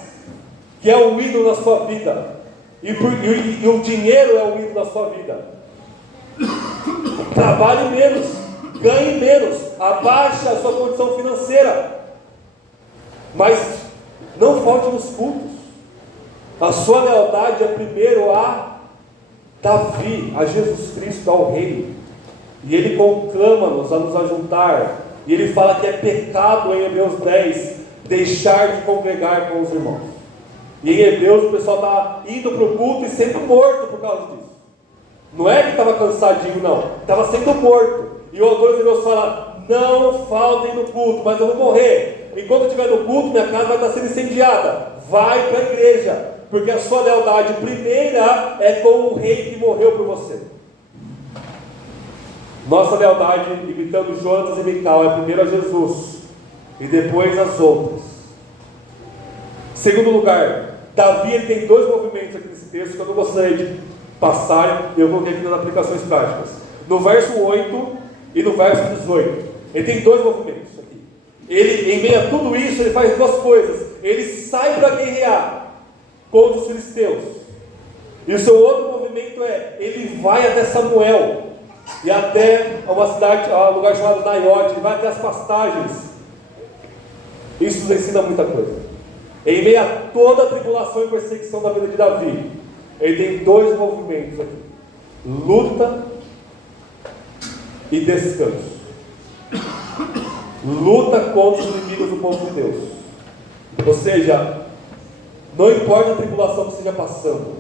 Que é um ídolo na sua vida. E o dinheiro é um ídolo na sua vida. Trabalhe menos, ganhe menos, abaixe a sua condição financeira. Mas não falte nos cultos. A sua lealdade é primeiro a Davi, a Jesus Cristo, ao Rei. E ele conclama-nos a nos ajuntar. E ele fala que é pecado em Hebreus 10 deixar de congregar com os irmãos. E em Hebreus o pessoal está indo para o culto e sendo morto por causa disso. Não é que estava cansadinho, não. Estava sendo morto. E o autor de Hebreus fala, não faltem no culto, mas eu vou morrer. Enquanto eu estiver no culto, minha casa vai estar sendo incendiada. Vai para a igreja. Porque a sua lealdade primeira é com o rei que morreu por você. Nossa lealdade, imitando Jonatas e Mical, é primeiro a Jesus e depois as outras. Segundo lugar, Davi ele tem 2 movimentos aqui nesse texto que eu não gostaria de passar, eu coloquei aqui nas aplicações práticas. No verso 8 e no verso 18. Ele tem 2 movimentos aqui. Ele, em meio a tudo isso, ele faz 2 coisas. Ele sai para guerrear contra os filisteus. E o seu outro movimento ele vai até Samuel e até uma cidade, um lugar chamado Naiote, ele vai até as pastagens. Isso nos ensina muita coisa. Em meio a toda a tribulação e perseguição da vida de Davi, ele tem 2 movimentos aqui: luta e descanso. Luta contra os inimigos do povo de Deus. Ou seja, não importa a tribulação que esteja passando,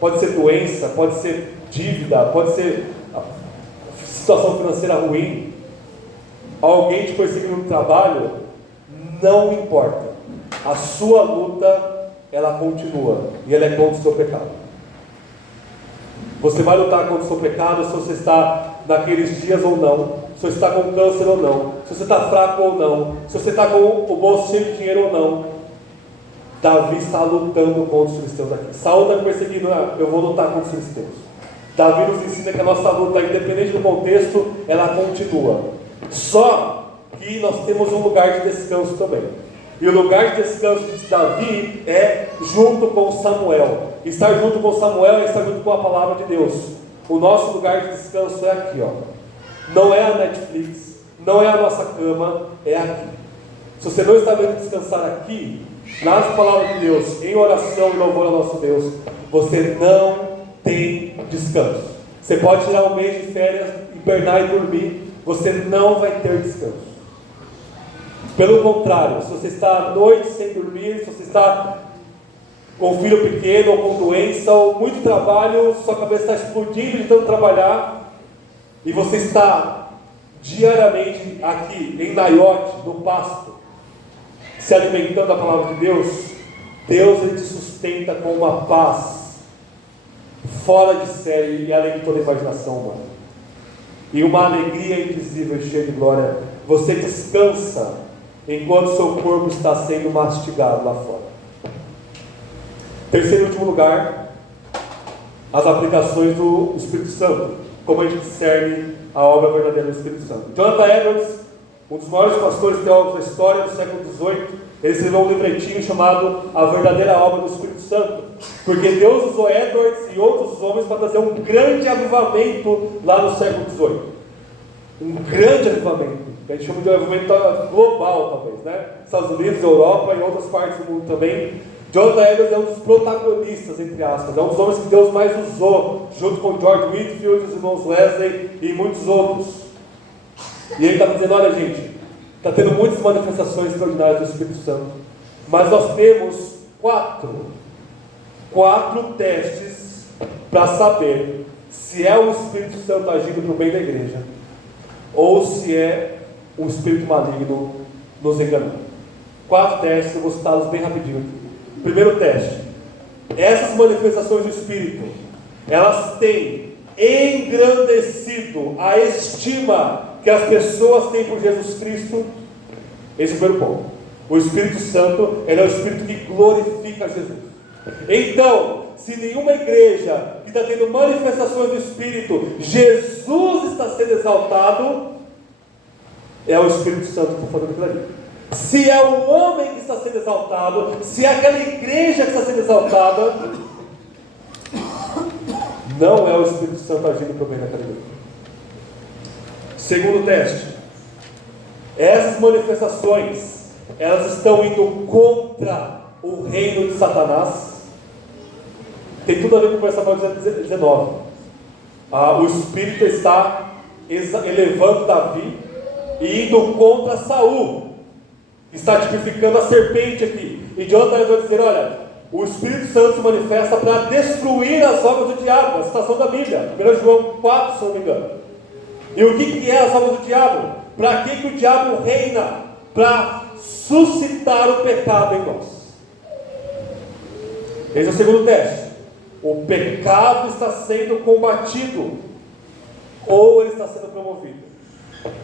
pode ser doença, pode ser dívida, pode ser situação financeira ruim, alguém te perseguindo no trabalho, não importa, a sua luta, ela continua, e ela é contra o seu pecado. Você vai lutar contra o seu pecado se você está naqueles dias ou não, se você está com câncer ou não, se você está fraco ou não, se você está com o bolso cheio de dinheiro ou não. Davi está lutando contra os filisteus aqui. Saul está perseguindo, eu vou lutar contra os filisteus. Davi nos ensina que a nossa luta, independente do contexto, ela continua. Só que nós temos um lugar de descanso também. E o lugar de descanso de Davi é junto com Samuel. Estar junto com Samuel é estar junto com a palavra de Deus. O nosso lugar de descanso é aqui, ó. Não é a Netflix, não é a nossa cama, é aqui. Se você não está vendo descansar aqui, nas palavras de Deus, em oração e louvor ao nosso Deus, você não tem descanso. Você pode tirar um mês de férias, hibernar e dormir, você não vai ter descanso. Pelo contrário, se você está à noite sem dormir, se você está com um filho pequeno, ou com doença, ou muito trabalho, sua cabeça está explodindo de tanto trabalhar, e você está diariamente aqui, em Naiote, no pasto, se alimentando da palavra de Deus, Deus ele te sustenta com uma paz fora de série e além de toda imaginação humana, e uma alegria invisível e cheia de glória. Você descansa enquanto seu corpo está sendo mastigado lá fora. Terceiro e último lugar, as aplicações do Espírito Santo. Como a gente discerne a obra verdadeira do Espírito Santo. Jonathan Edwards, um dos maiores pastores teólogos da história do século XVIII, ele escreveu um livretinho chamado A Verdadeira Obra do Espírito Santo, porque Deus usou Edwards e outros homens para trazer um grande avivamento lá no século XVIII. Um grande avivamento, que a gente chama de um avivamento global, talvez, né? Estados Unidos, Europa e outras partes do mundo também. Jonathan Edwards é um dos protagonistas, entre aspas, é um dos homens que Deus mais usou, junto com George Whitefield, os irmãos Wesley e muitos outros. E ele está dizendo: olha, gente, está tendo muitas manifestações extraordinárias do Espírito Santo, mas nós temos quatro testes para saber se é o Espírito Santo agindo para o bem da igreja, ou se é um espírito maligno nos enganando. 4 testes, eu vou citá-los bem rapidinho aqui. Primeiro teste: essas manifestações do Espírito, elas têm engrandecido a estima que as pessoas têm por Jesus Cristo. Esse é o primeiro ponto. O Espírito Santo, ele é o Espírito que glorifica Jesus. Então, se nenhuma igreja que está tendo manifestações do Espírito, Jesus está sendo exaltado, é o Espírito Santo que está fazendo aquilo ali. Se é o homem que está sendo exaltado, se é aquela igreja que está sendo exaltada, não é o Espírito Santo agindo para o bem daquela igreja. Segundo teste: essas manifestações, elas estão indo contra o reino de Satanás. Tem tudo a ver com o versículo 19. O Espírito está elevando Davi e indo contra Saul. Está tipificando a serpente aqui. E Jonathan vai dizer: olha, o Espírito Santo se manifesta para destruir as obras do diabo. A citação da Bíblia, 1 João 4, se não me engano. E o que é as obras do diabo? Para que o diabo reina? Para suscitar o pecado em nós. Esse é o segundo teste. O pecado está sendo combatido, ou ele está sendo promovido.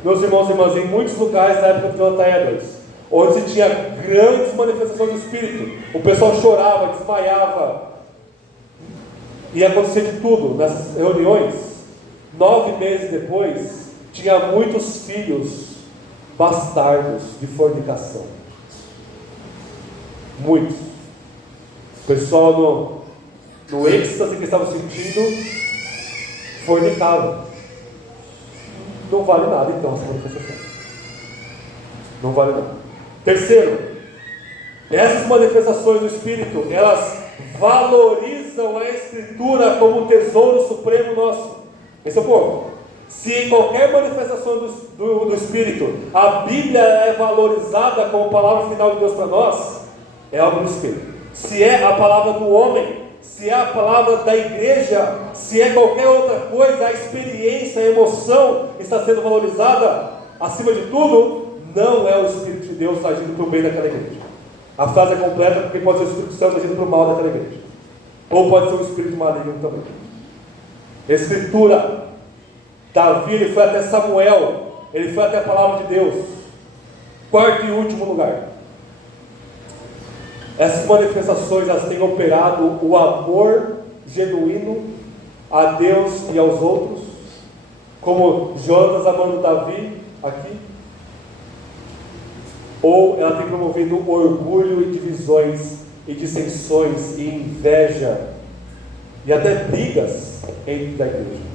Meus irmãos e irmãs, em muitos lugares na época de Jonathan Edwards, onde se tinha grandes manifestações do Espírito, o pessoal chorava, desmaiava, e acontecia de tudo nessas reuniões. 9 meses depois, tinha muitos filhos bastardos de fornicação. Muitos. O pessoal no êxtase que estava sentindo, fornicava. Não vale nada então essa manifestação. Não vale nada. Terceiro, essas manifestações do Espírito, elas valorizam a Escritura como um tesouro supremo nosso. Esse é o ponto. Se em qualquer manifestação do Espírito, a Bíblia é valorizada como palavra final de Deus para nós, é algo do Espírito. Se é a palavra do homem, se é a palavra da igreja, se é qualquer outra coisa, a experiência, a emoção está sendo valorizada, acima de tudo, não é o Espírito de Deus agindo para o bem daquela igreja. A frase é completa porque pode ser o Espírito Santo agindo para o mal daquela igreja, ou pode ser um espírito maligno também. Escritura: Davi, ele foi até Samuel, ele foi até a palavra de Deus. Quarto e último lugar: essas manifestações, elas têm operado o amor genuíno a Deus e aos outros, como Jonas amando Davi aqui, ou ela tem promovido orgulho e divisões e dissensões e inveja e até brigas entre a igreja.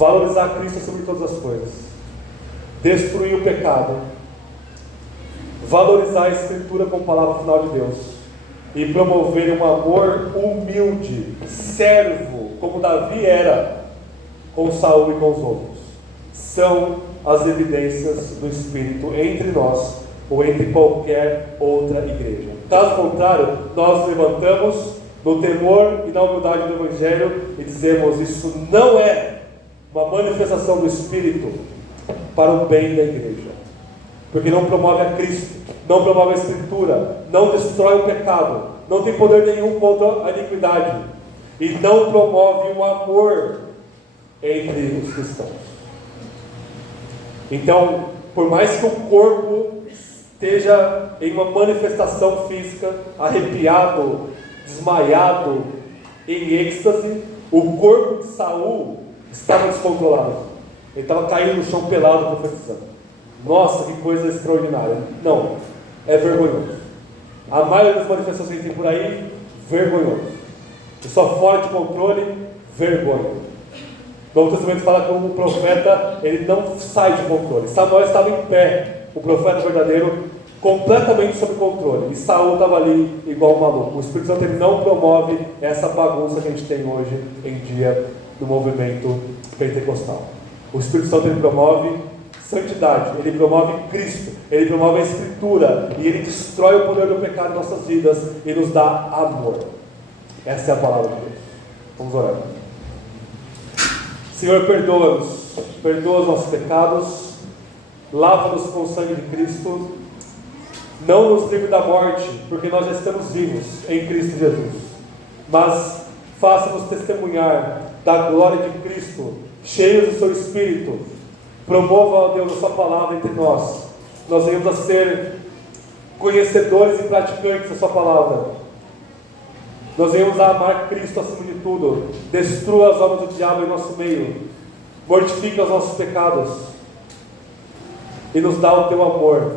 valorizar Cristo sobre todas as coisas, destruir o pecado, valorizar a Escritura como palavra final de Deus e promover um amor humilde, servo, como Davi era com Saul e com os outros, são as evidências do Espírito entre nós ou entre qualquer outra igreja. Caso contrário, nós levantamos no temor e na humildade do Evangelho e dizemos: isso não é uma manifestação do Espírito para o bem da igreja, porque não promove a Cristo, não promove a Escritura, não destrói o pecado, não tem poder nenhum contra a iniquidade e não promove o amor entre os cristãos. Então, por mais que o corpo esteja em uma manifestação física, arrepiado, desmaiado, em êxtase, o corpo de Saul estava descontrolado. Ele estava caindo no chão pelado, profetizando. Nossa, que coisa extraordinária. Não, é vergonhoso. A maioria das manifestações que tem por aí, vergonhoso. Pessoa fora de controle, vergonha. O Novo Testamento fala que o profeta, ele não sai de controle. Samuel estava em pé, o profeta verdadeiro, completamente sob controle, e Saul estava ali igual um maluco. O Espírito Santo, ele não promove essa bagunça que a gente tem hoje em dia no movimento pentecostal. O Espírito Santo, ele promove santidade, ele promove Cristo, ele promove a Escritura, e ele destrói o poder do pecado em nossas vidas e nos dá amor. Essa é a palavra de Deus. Vamos orar. Senhor, perdoa-nos, perdoa os nossos pecados, lava-nos com o sangue de Cristo, não nos livre da morte, porque nós já estamos vivos em Cristo Jesus, mas faça-nos testemunhar da glória de Cristo, cheios do seu Espírito. Promova, ó Deus, a sua palavra entre nós. Nós venhamos a ser conhecedores e praticantes da sua palavra. Nós venhamos a amar Cristo acima de tudo. Destrua as obras do diabo em nosso meio, mortifica os nossos pecados e nos dá o teu amor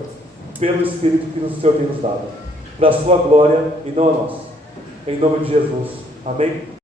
pelo Espírito que o Senhor tem nos dado, para a sua glória e não a nossa. Em nome de Jesus. Amém?